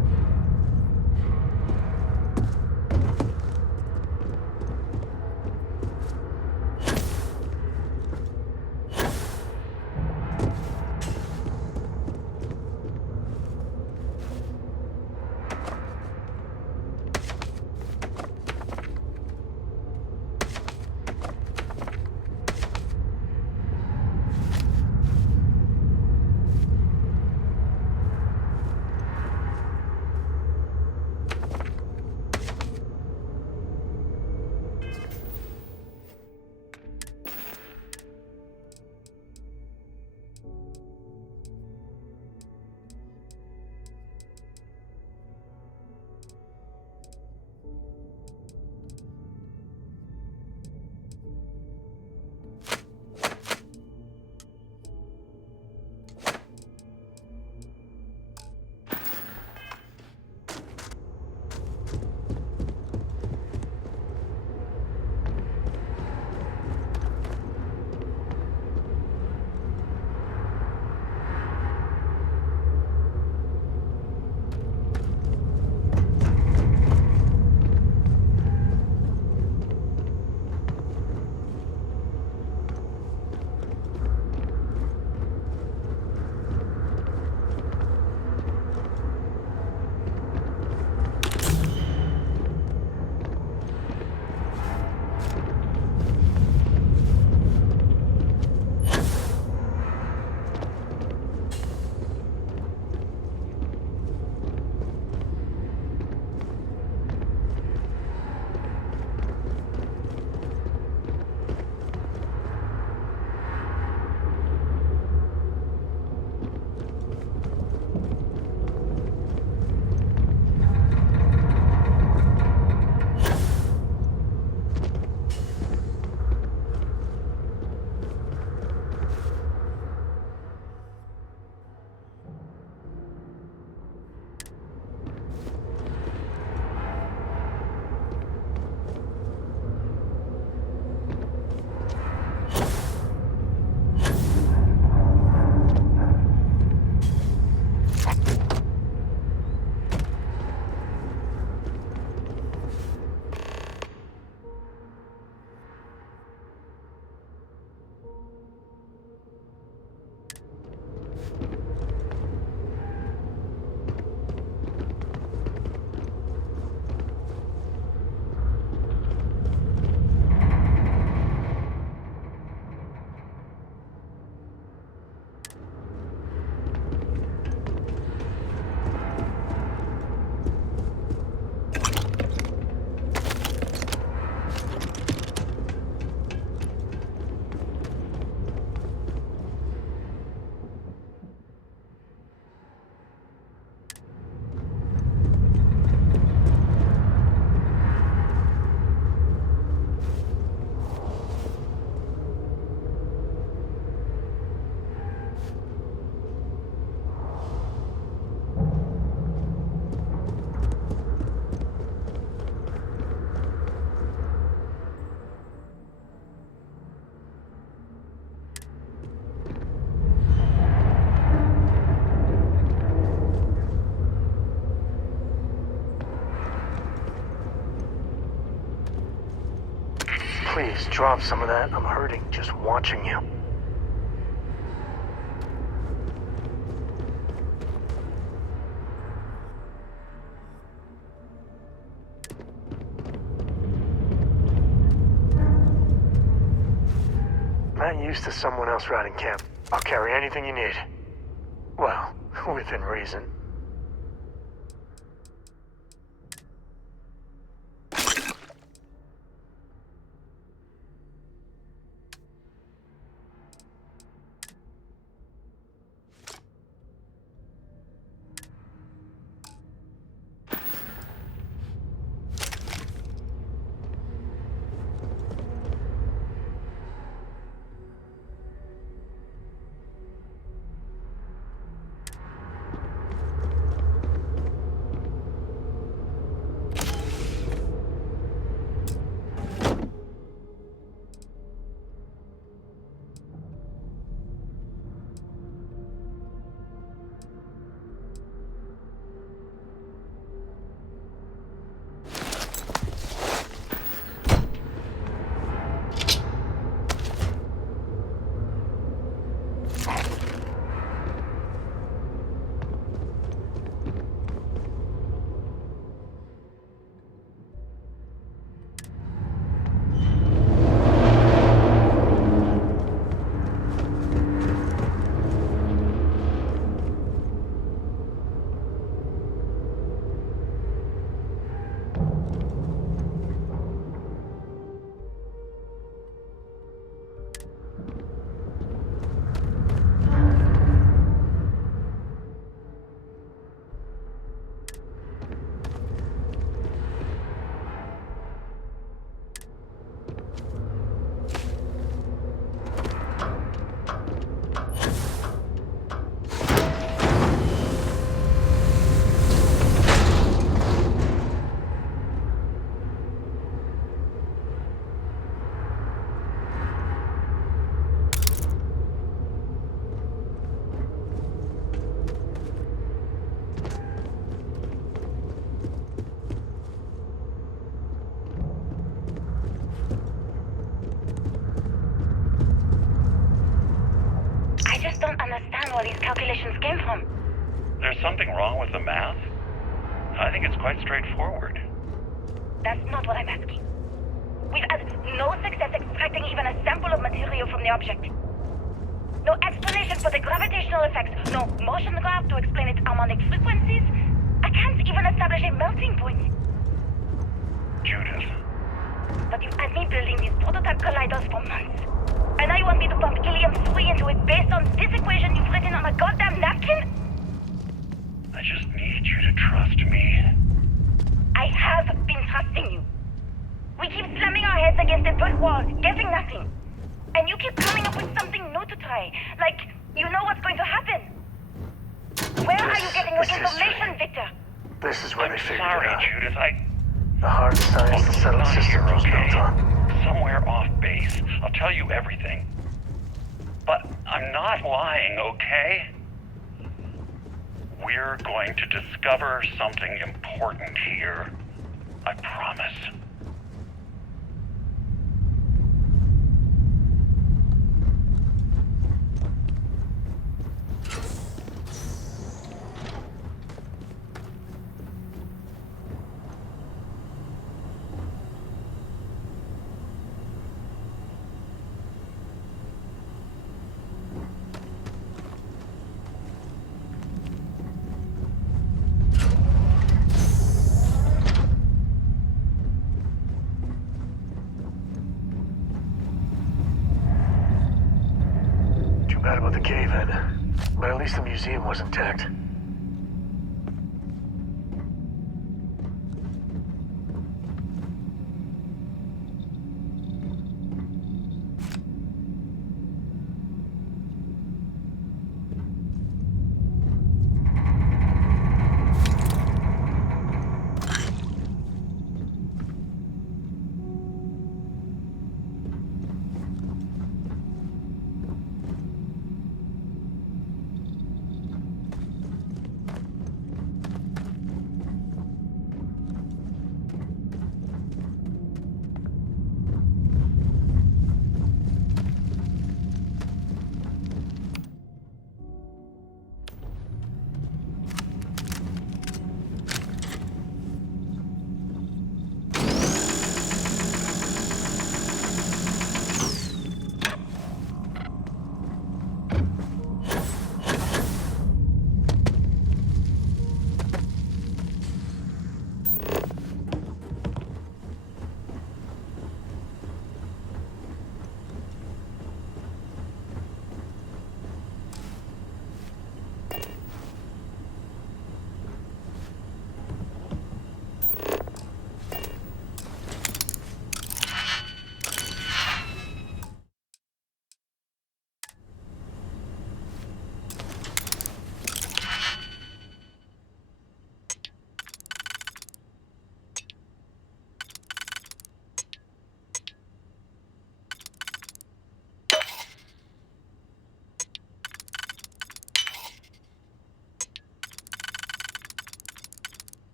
Please, drop some of that. I'm hurting just watching you. Not used to someone else riding camp. I'll carry anything you need. Well, within reason. Don't understand where these calculations came from. There's something wrong with the math? I think it's quite straightforward. That's not what I'm asking. We've had no success extracting even a sample of material from the object. No explanation for the gravitational effects, no motion graph to explain its harmonic frequencies. I can't even establish a melting point. Judith. But you've had me building these prototype colliders for months. And now you want me to pump helium-3 into it based on this equation you've written on a goddamn napkin? I just need you to trust me. I have been trusting you. We keep slamming our heads against a brick wall, getting nothing. And you keep coming up with something new to try. Like, you know what's going to happen. Where are you getting your information, Victor? This is where they figured Sorry, it out. Judith, The hard science the settled system was built on. Somewhere off base. I'll tell you everything. But I'm not lying, okay? We're going to discover something important here. I promise. Bad about the cave-in, but at least the museum was intact.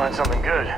find something good.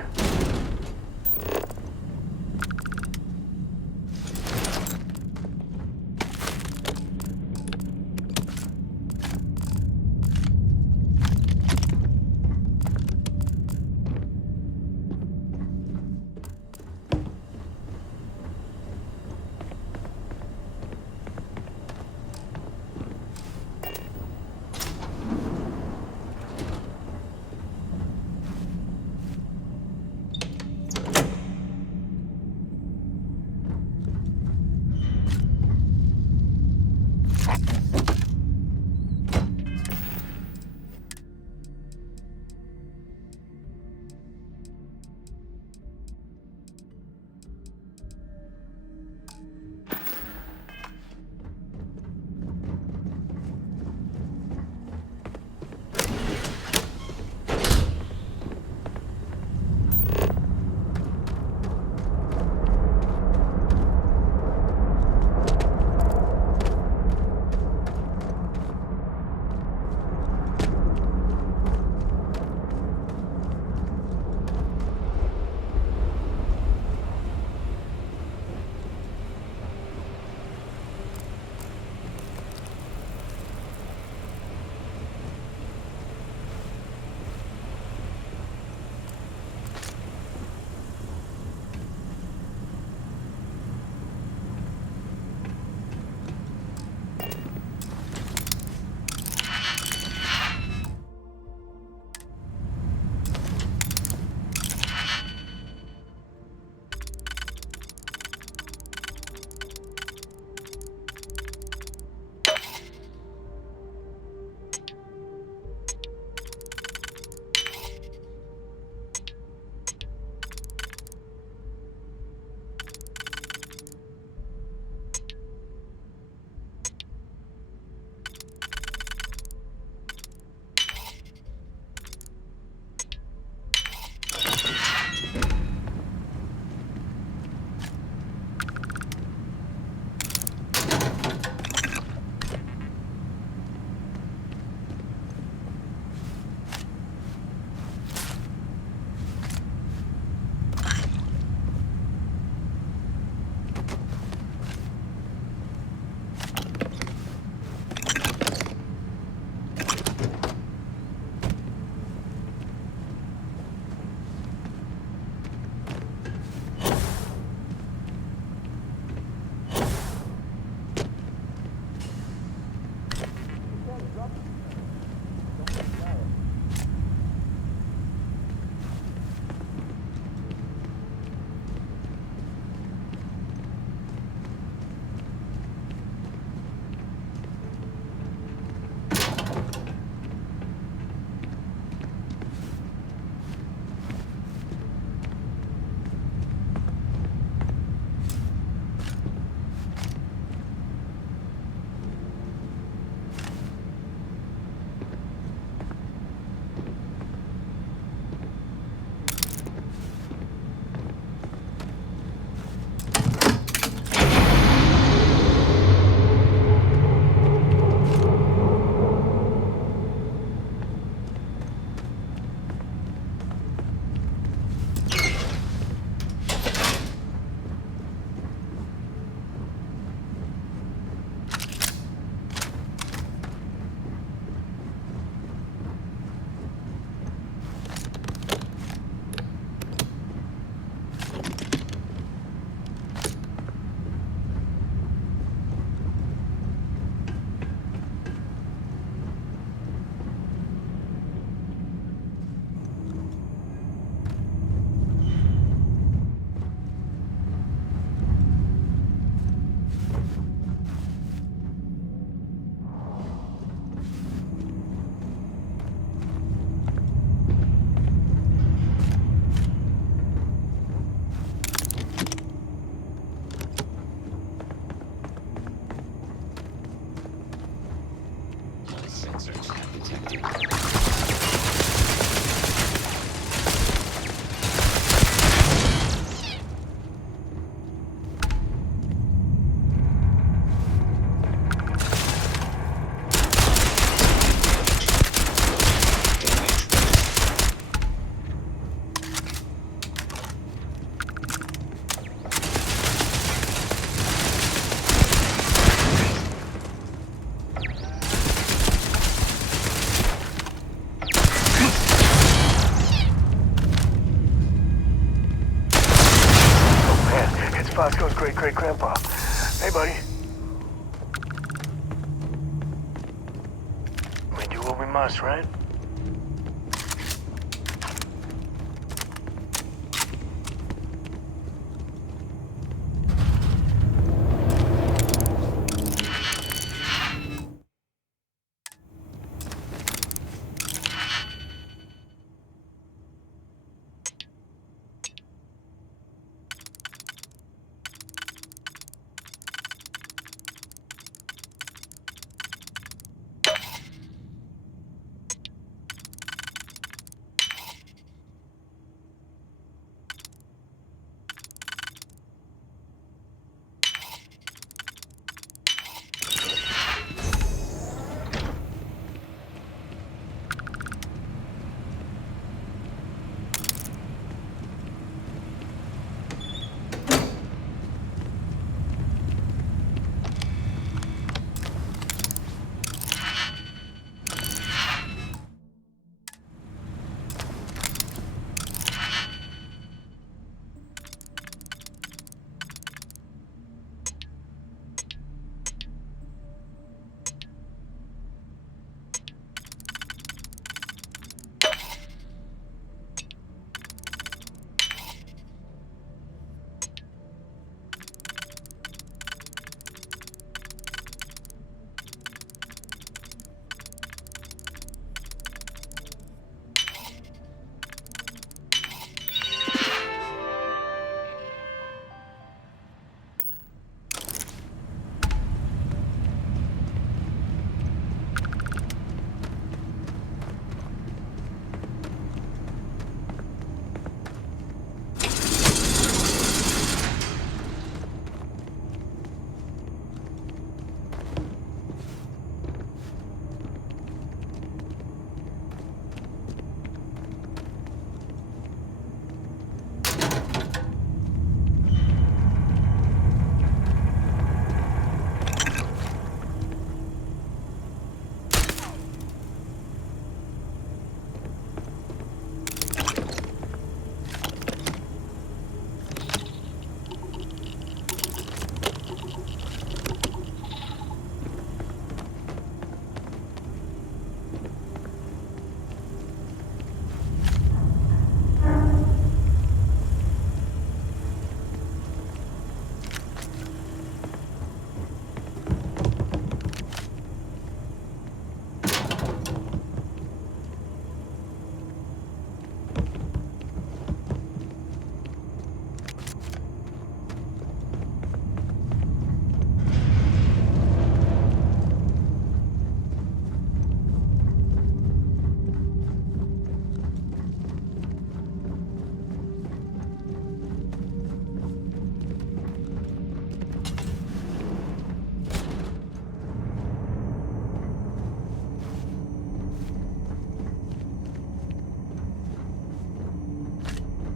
Fosco's great-great-grandpa. Hey, buddy. We do what we must, right?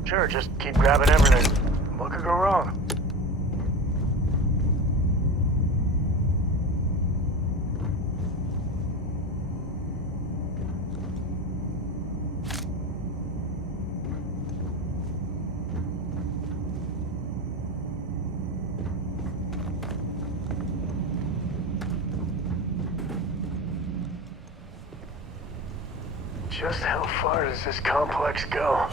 Sure, just keep grabbing everything. What could go wrong? Just how far does this complex go?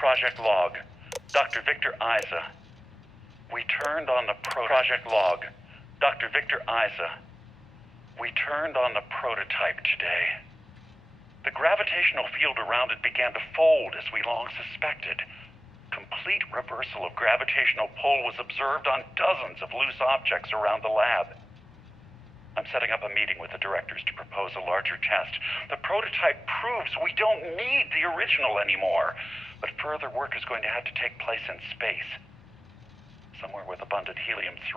Project Log. Dr. Victor Isa. We turned on the Project Log. Dr. Victor Isa. We turned on the prototype today. The gravitational field around it began to fold as we long suspected. Complete reversal of gravitational pull was observed on dozens of loose objects around the lab. I'm setting up a meeting with the directors to propose a larger test. The prototype proves we don't need the original anymore, but further work is going to have to take place in space. somewhere with abundant helium-3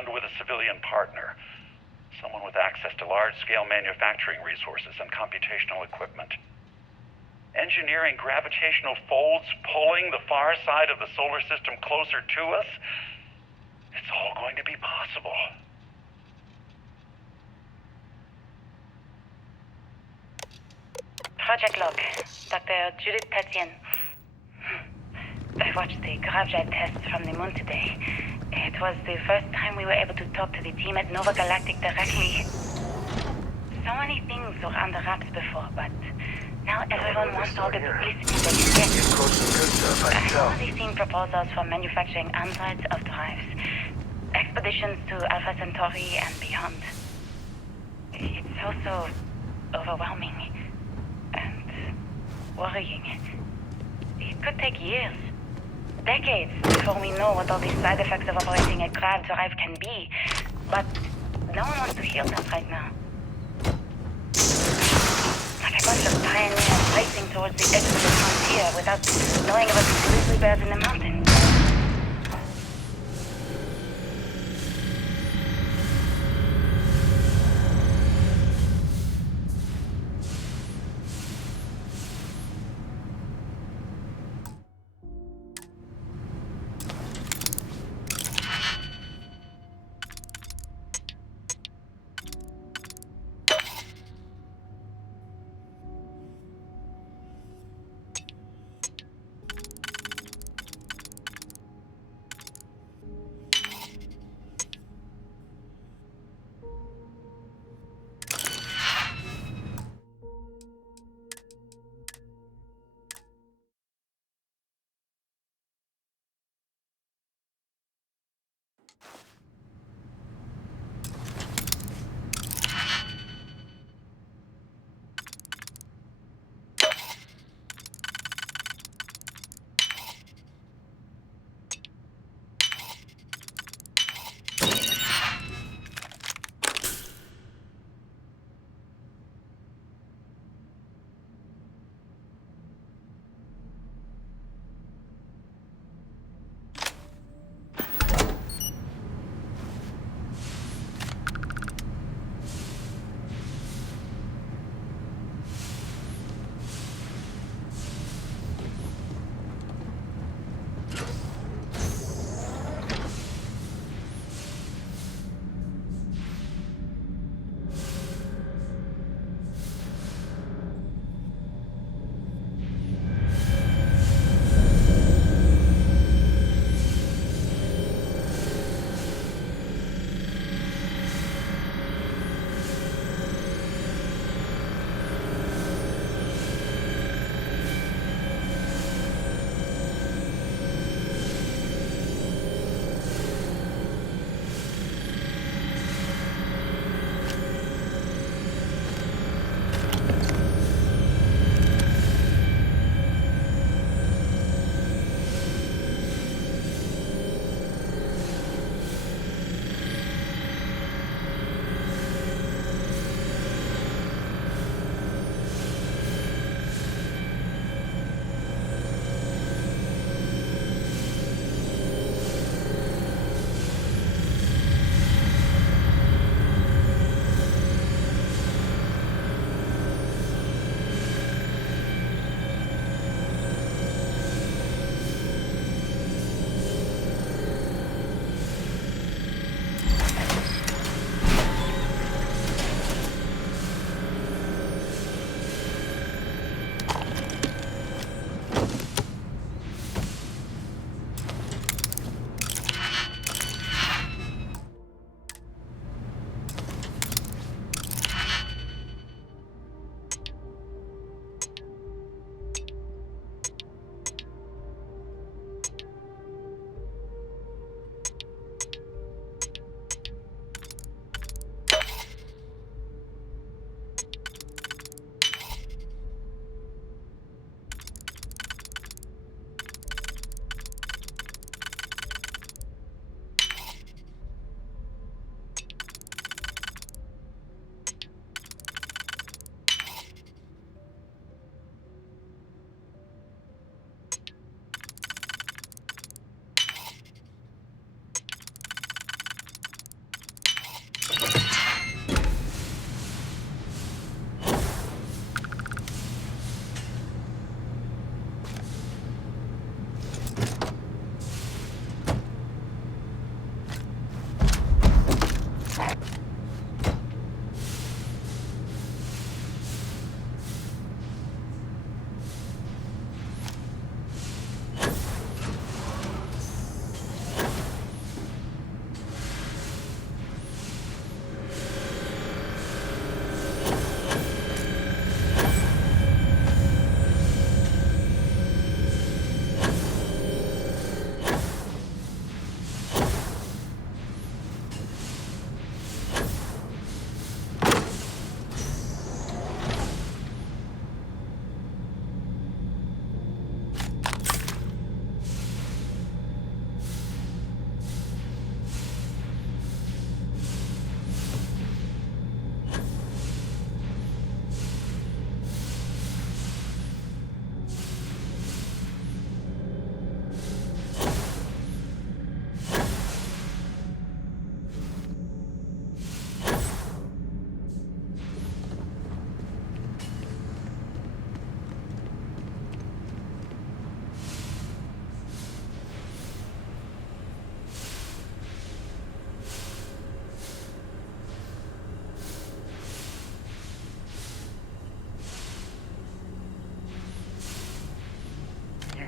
and with a civilian partner. Someone with access to large-scale manufacturing resources and computational equipment. Engineering gravitational folds pulling the far side of the solar system closer to us? It's all going to be possible. Project log, Dr. Judith Tatien. I watched the gravjet tests from the moon today. It was the first time we were able to talk to the team at Nova Galactic directly. So many things were under wraps before, but now everyone wants all the publicity they can get. I've already seen proposals for manufacturing androids of drives, expeditions to Alpha Centauri and beyond. It's also overwhelming and worrying. It could take years, decades, before we know what all the side effects of operating a grav drive can be. But no one wants to hear that right now. Like a bunch of pioneers racing towards the edge of the frontier without knowing about the grizzly bears in the mountains.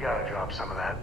gotta drop some of that.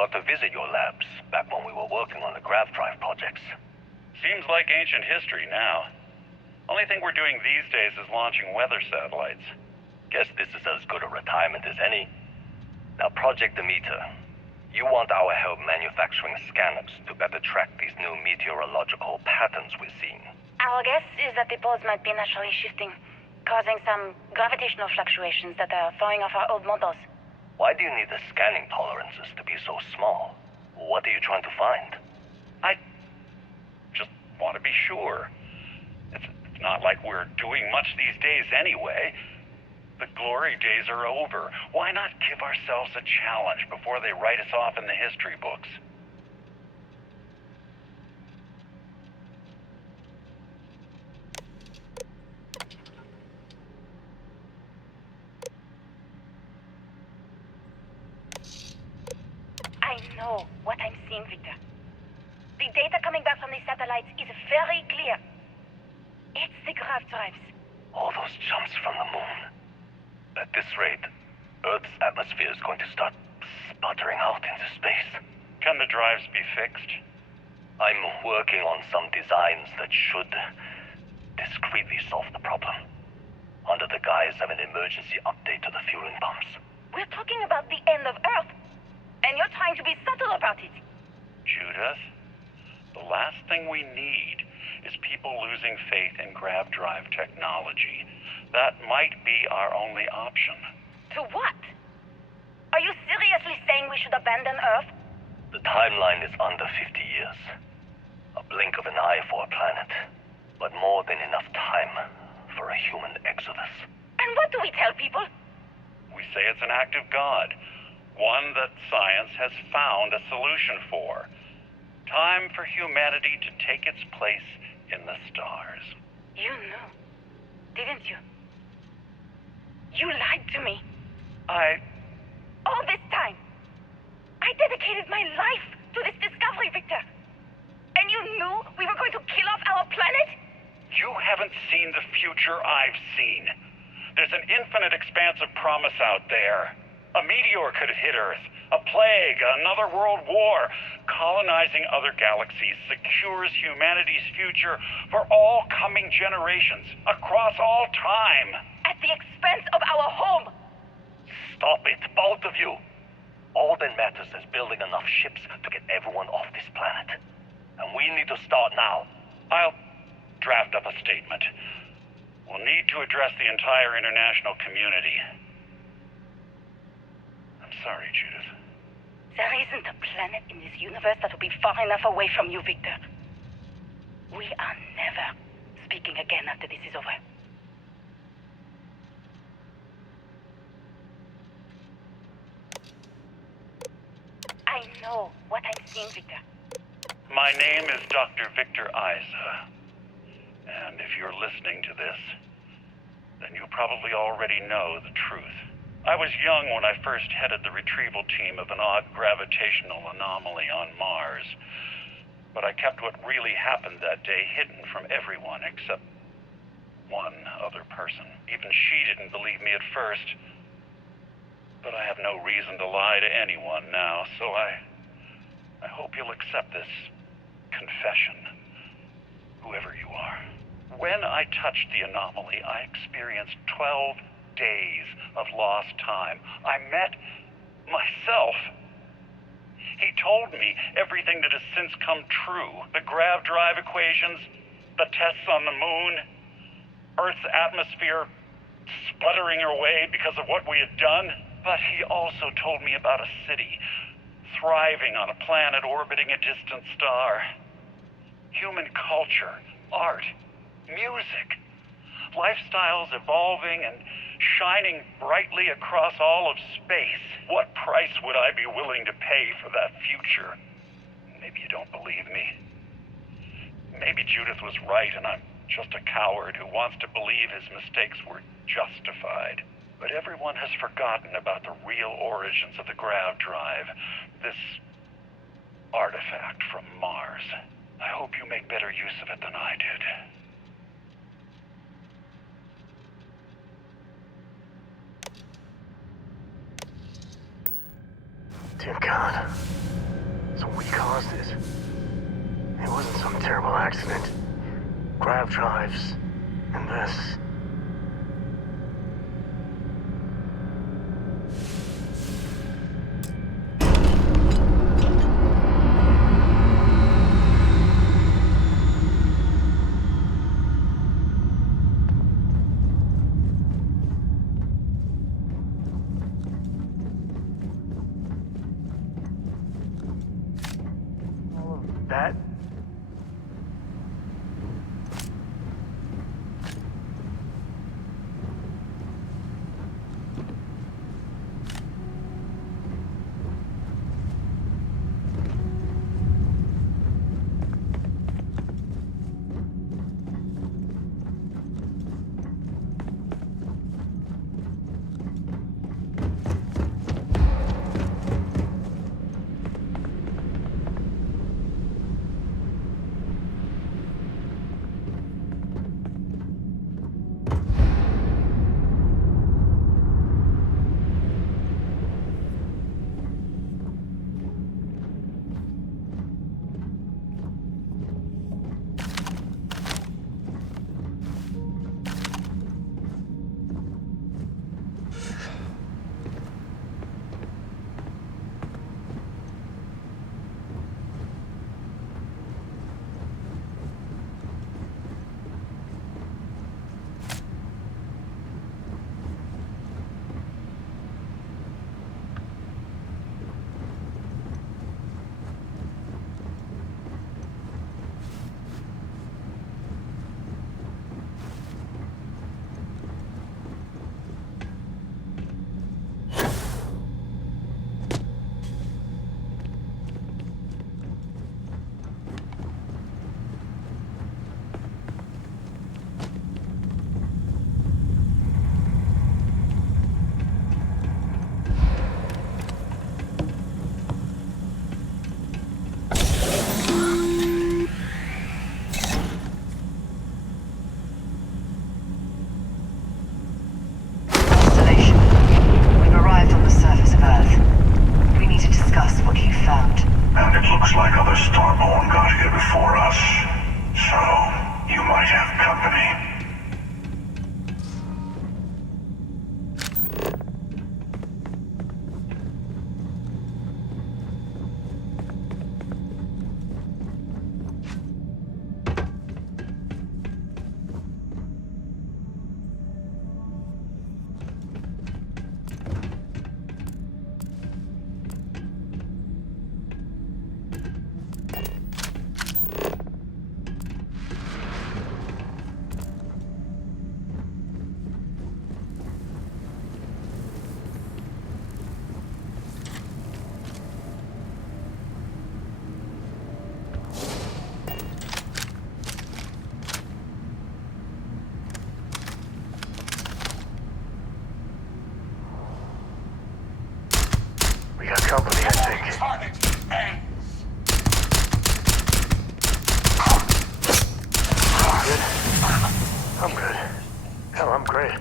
got to visit your labs back when we were working on the grav drive projects. Seems like ancient history now. Only thing we're doing these days is launching weather satellites. Guess this is as good a retirement as any. Now, Project Demeter, you want our help manufacturing scanners to better track these new meteorological patterns we're seeing. Our guess is that the poles might be naturally shifting, causing some gravitational fluctuations that are throwing off our old models. Why do you need the scanning tolerances to be so small? What are you trying to find? I just want to be sure. It's not like we're doing much these days anyway. The glory days are over. Why not give ourselves a challenge before they write us off in the history books? I know what I'm seeing, Victor. The data coming back from the satellites is very clear. It's the grav drives. All those jumps from the moon. At this rate, Earth's atmosphere is going to start sputtering out into space. Can the drives be fixed? I'm working on some designs that should discreetly solve the problem, under the guise of an emergency update to the fueling pumps. We're talking about the end of Earth, and you're trying to be subtle about it. Judith, the last thing we need is people losing faith in grav drive technology. That might be our only option. To what? Are you seriously saying we should abandon Earth? The timeline is under 50 years. A blink of an eye for a planet, but more than enough time for a human exodus. And what do we tell people? We say it's an act of God, one that science has found a solution for. Time for humanity to take its place in the stars. You knew, didn't you? You lied to me. All this time, I dedicated my life to this discovery, Victor. And you knew we were going to kill off our planet? You haven't seen the future I've seen. There's an infinite expanse of promise out there. A meteor could hit Earth. A plague, another world war. Colonizing other galaxies secures humanity's future for all coming generations, across all time. At the expense of our home. Stop it, both of you. All that matters is building enough ships to get everyone off this planet. And we need to start now. I'll draft up a statement. We'll need to address the entire international community. I'm sorry, Judith. There isn't a planet in this universe that will be far enough away from you, Victor. We are never speaking again after this is over. I know what I'm seeing, Victor. My name is Dr. Victor Isa. And if you're listening to this, then you probably already know the truth. I was young when I first headed the retrieval team of an odd gravitational anomaly on Mars. But I kept what really happened that day hidden from everyone except one other person. Even she didn't believe me at first. But I have no reason to lie to anyone now, so I hope you'll accept this confession, whoever you are. When I touched the anomaly, I experienced 12 days of lost time. I met myself. He told me everything that has since come true. The grav drive equations, the tests on the moon, Earth's atmosphere sputtering away because of what we had done. But he also told me about a city thriving on a planet orbiting a distant star. Human culture, art, music, lifestyles evolving and shining brightly across all of space. What price would I be willing to pay for that future? Maybe you don't believe me. Maybe Judith was right and I'm just a coward who wants to believe his mistakes were justified. But everyone has forgotten about the real origins of the grav drive, this artifact from Mars. I hope you make better use of it than I did. Dear God. caused it. It wasn't some terrible accident. Grav drives, and this. That? Company, I think. I'm good. Hell, I'm great.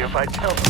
If I tell them.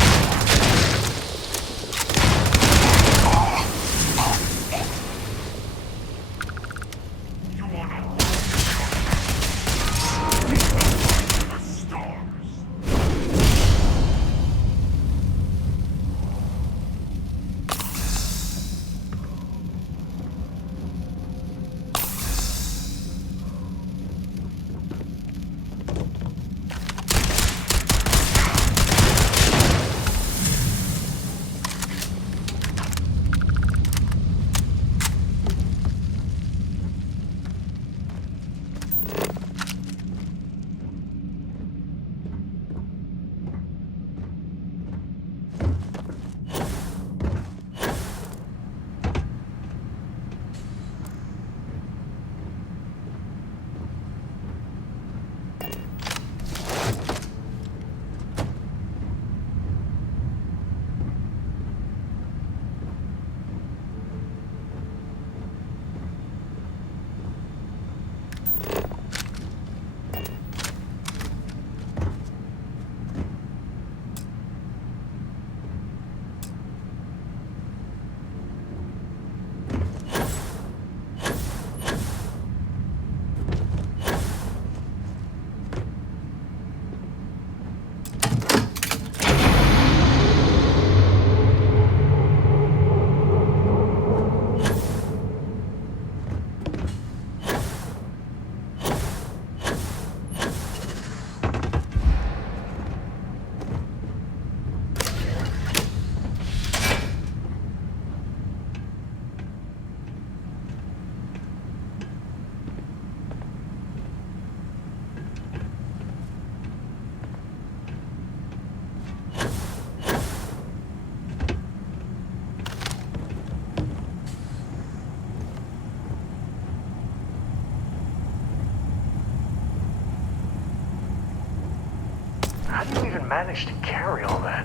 How do you even manage to carry all that?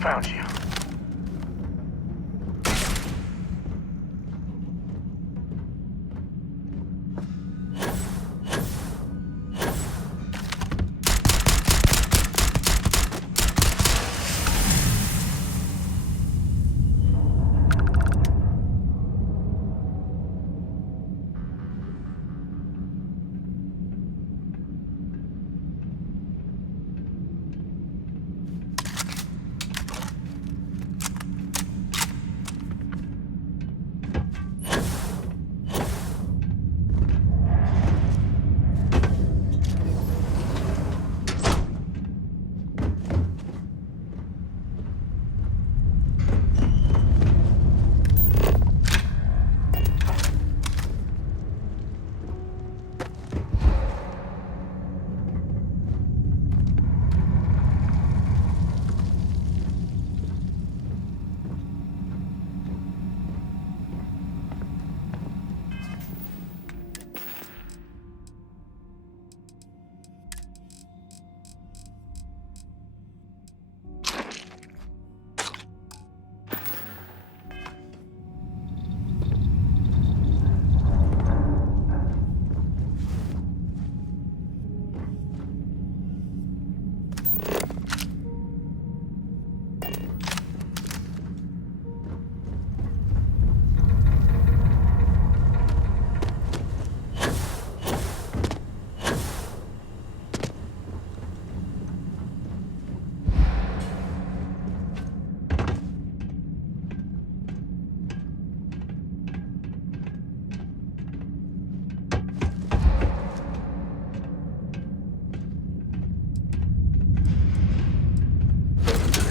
Found you.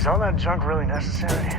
all that junk really necessary?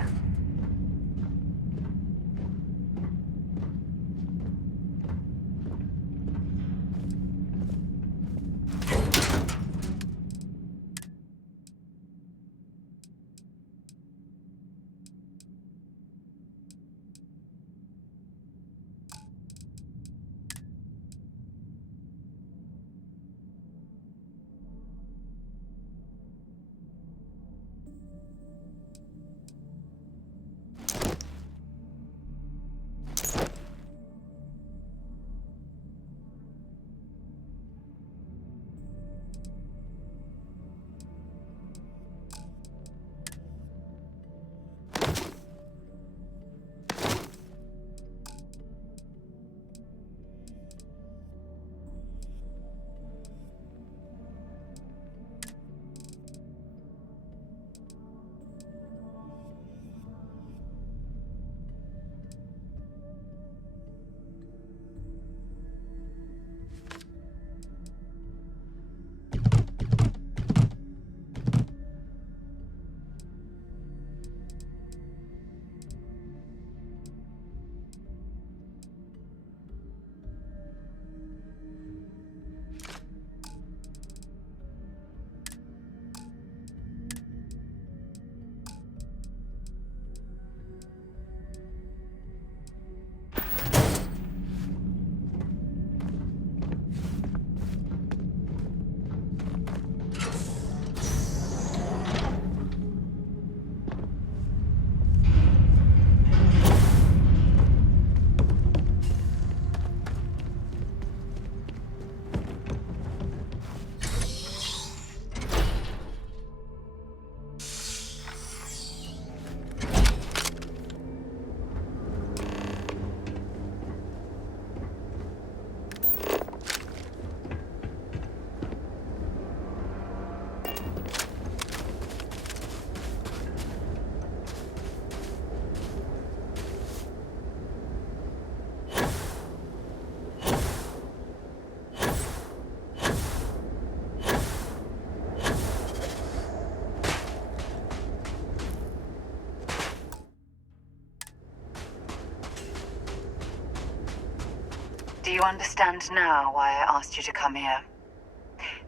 Do you understand now why I asked you to come here?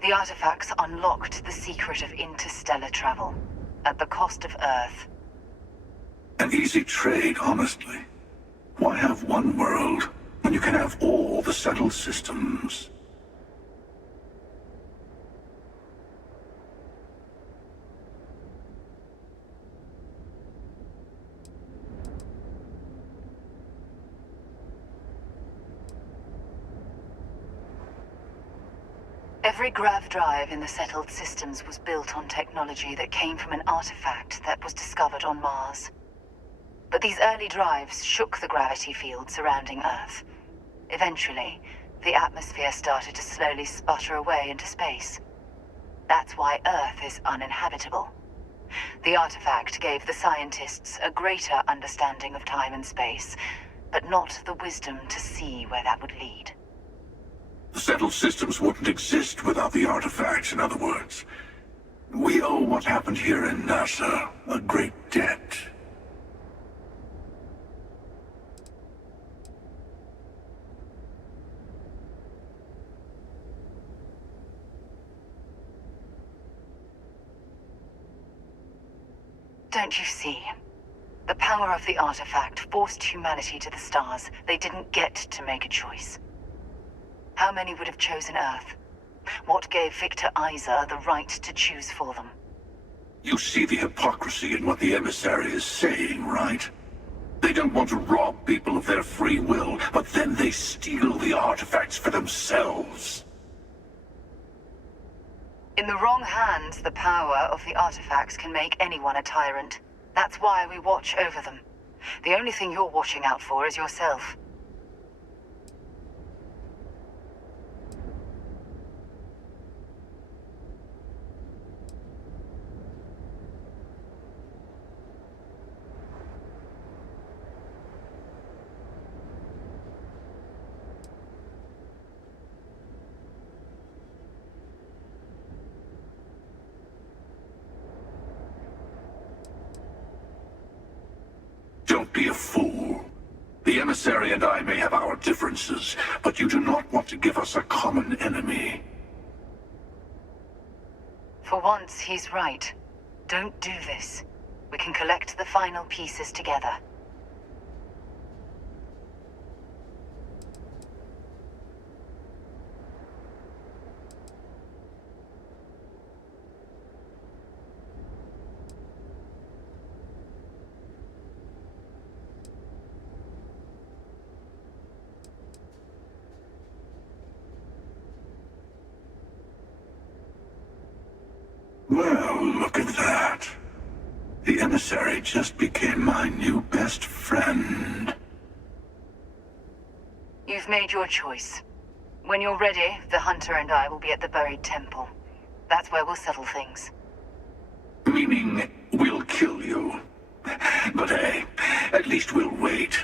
The artifacts unlocked the secret of interstellar travel, at the cost of Earth. An easy trade, honestly. Why have one world when you can have all the settled systems? Every grav drive in the settled systems was built on technology that came from an artifact that was discovered on Mars. But these early drives shook the gravity field surrounding Earth. Eventually, the atmosphere started to slowly sputter away into space. That's why Earth is uninhabitable. The artifact gave the scientists a greater understanding of time and space, but not the wisdom to see where that would lead. The settled systems wouldn't exist without the artifacts, in other words. We owe what happened here in NASA a great debt. Don't you see? The power of the artifact forced humanity to the stars. They didn't get to make a choice. How many would have chosen Earth? What gave Victor Isa the right to choose for them? You see the hypocrisy in what the emissary is saying, right? They don't want to rob people of their free will, but then they steal the artifacts for themselves. In the wrong hands, the power of the artifacts can make anyone a tyrant. That's why we watch over them. The only thing you're watching out for is yourself. Don't be a fool. The emissary and I may have our differences, but you do not want to give us a common enemy. For once, he's right. Don't do this. We can collect the final pieces together. Well, look at that. The emissary just became my new best friend. You've made your choice. When you're ready, the Hunter and I will be at the buried temple. That's where we'll settle things. Meaning, we'll kill you. But hey, at least we'll wait.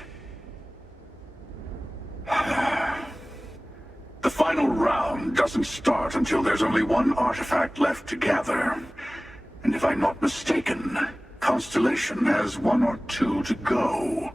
The final round doesn't start until there's only one artifact left to gather. And if I'm not mistaken, Constellation has one or two to go.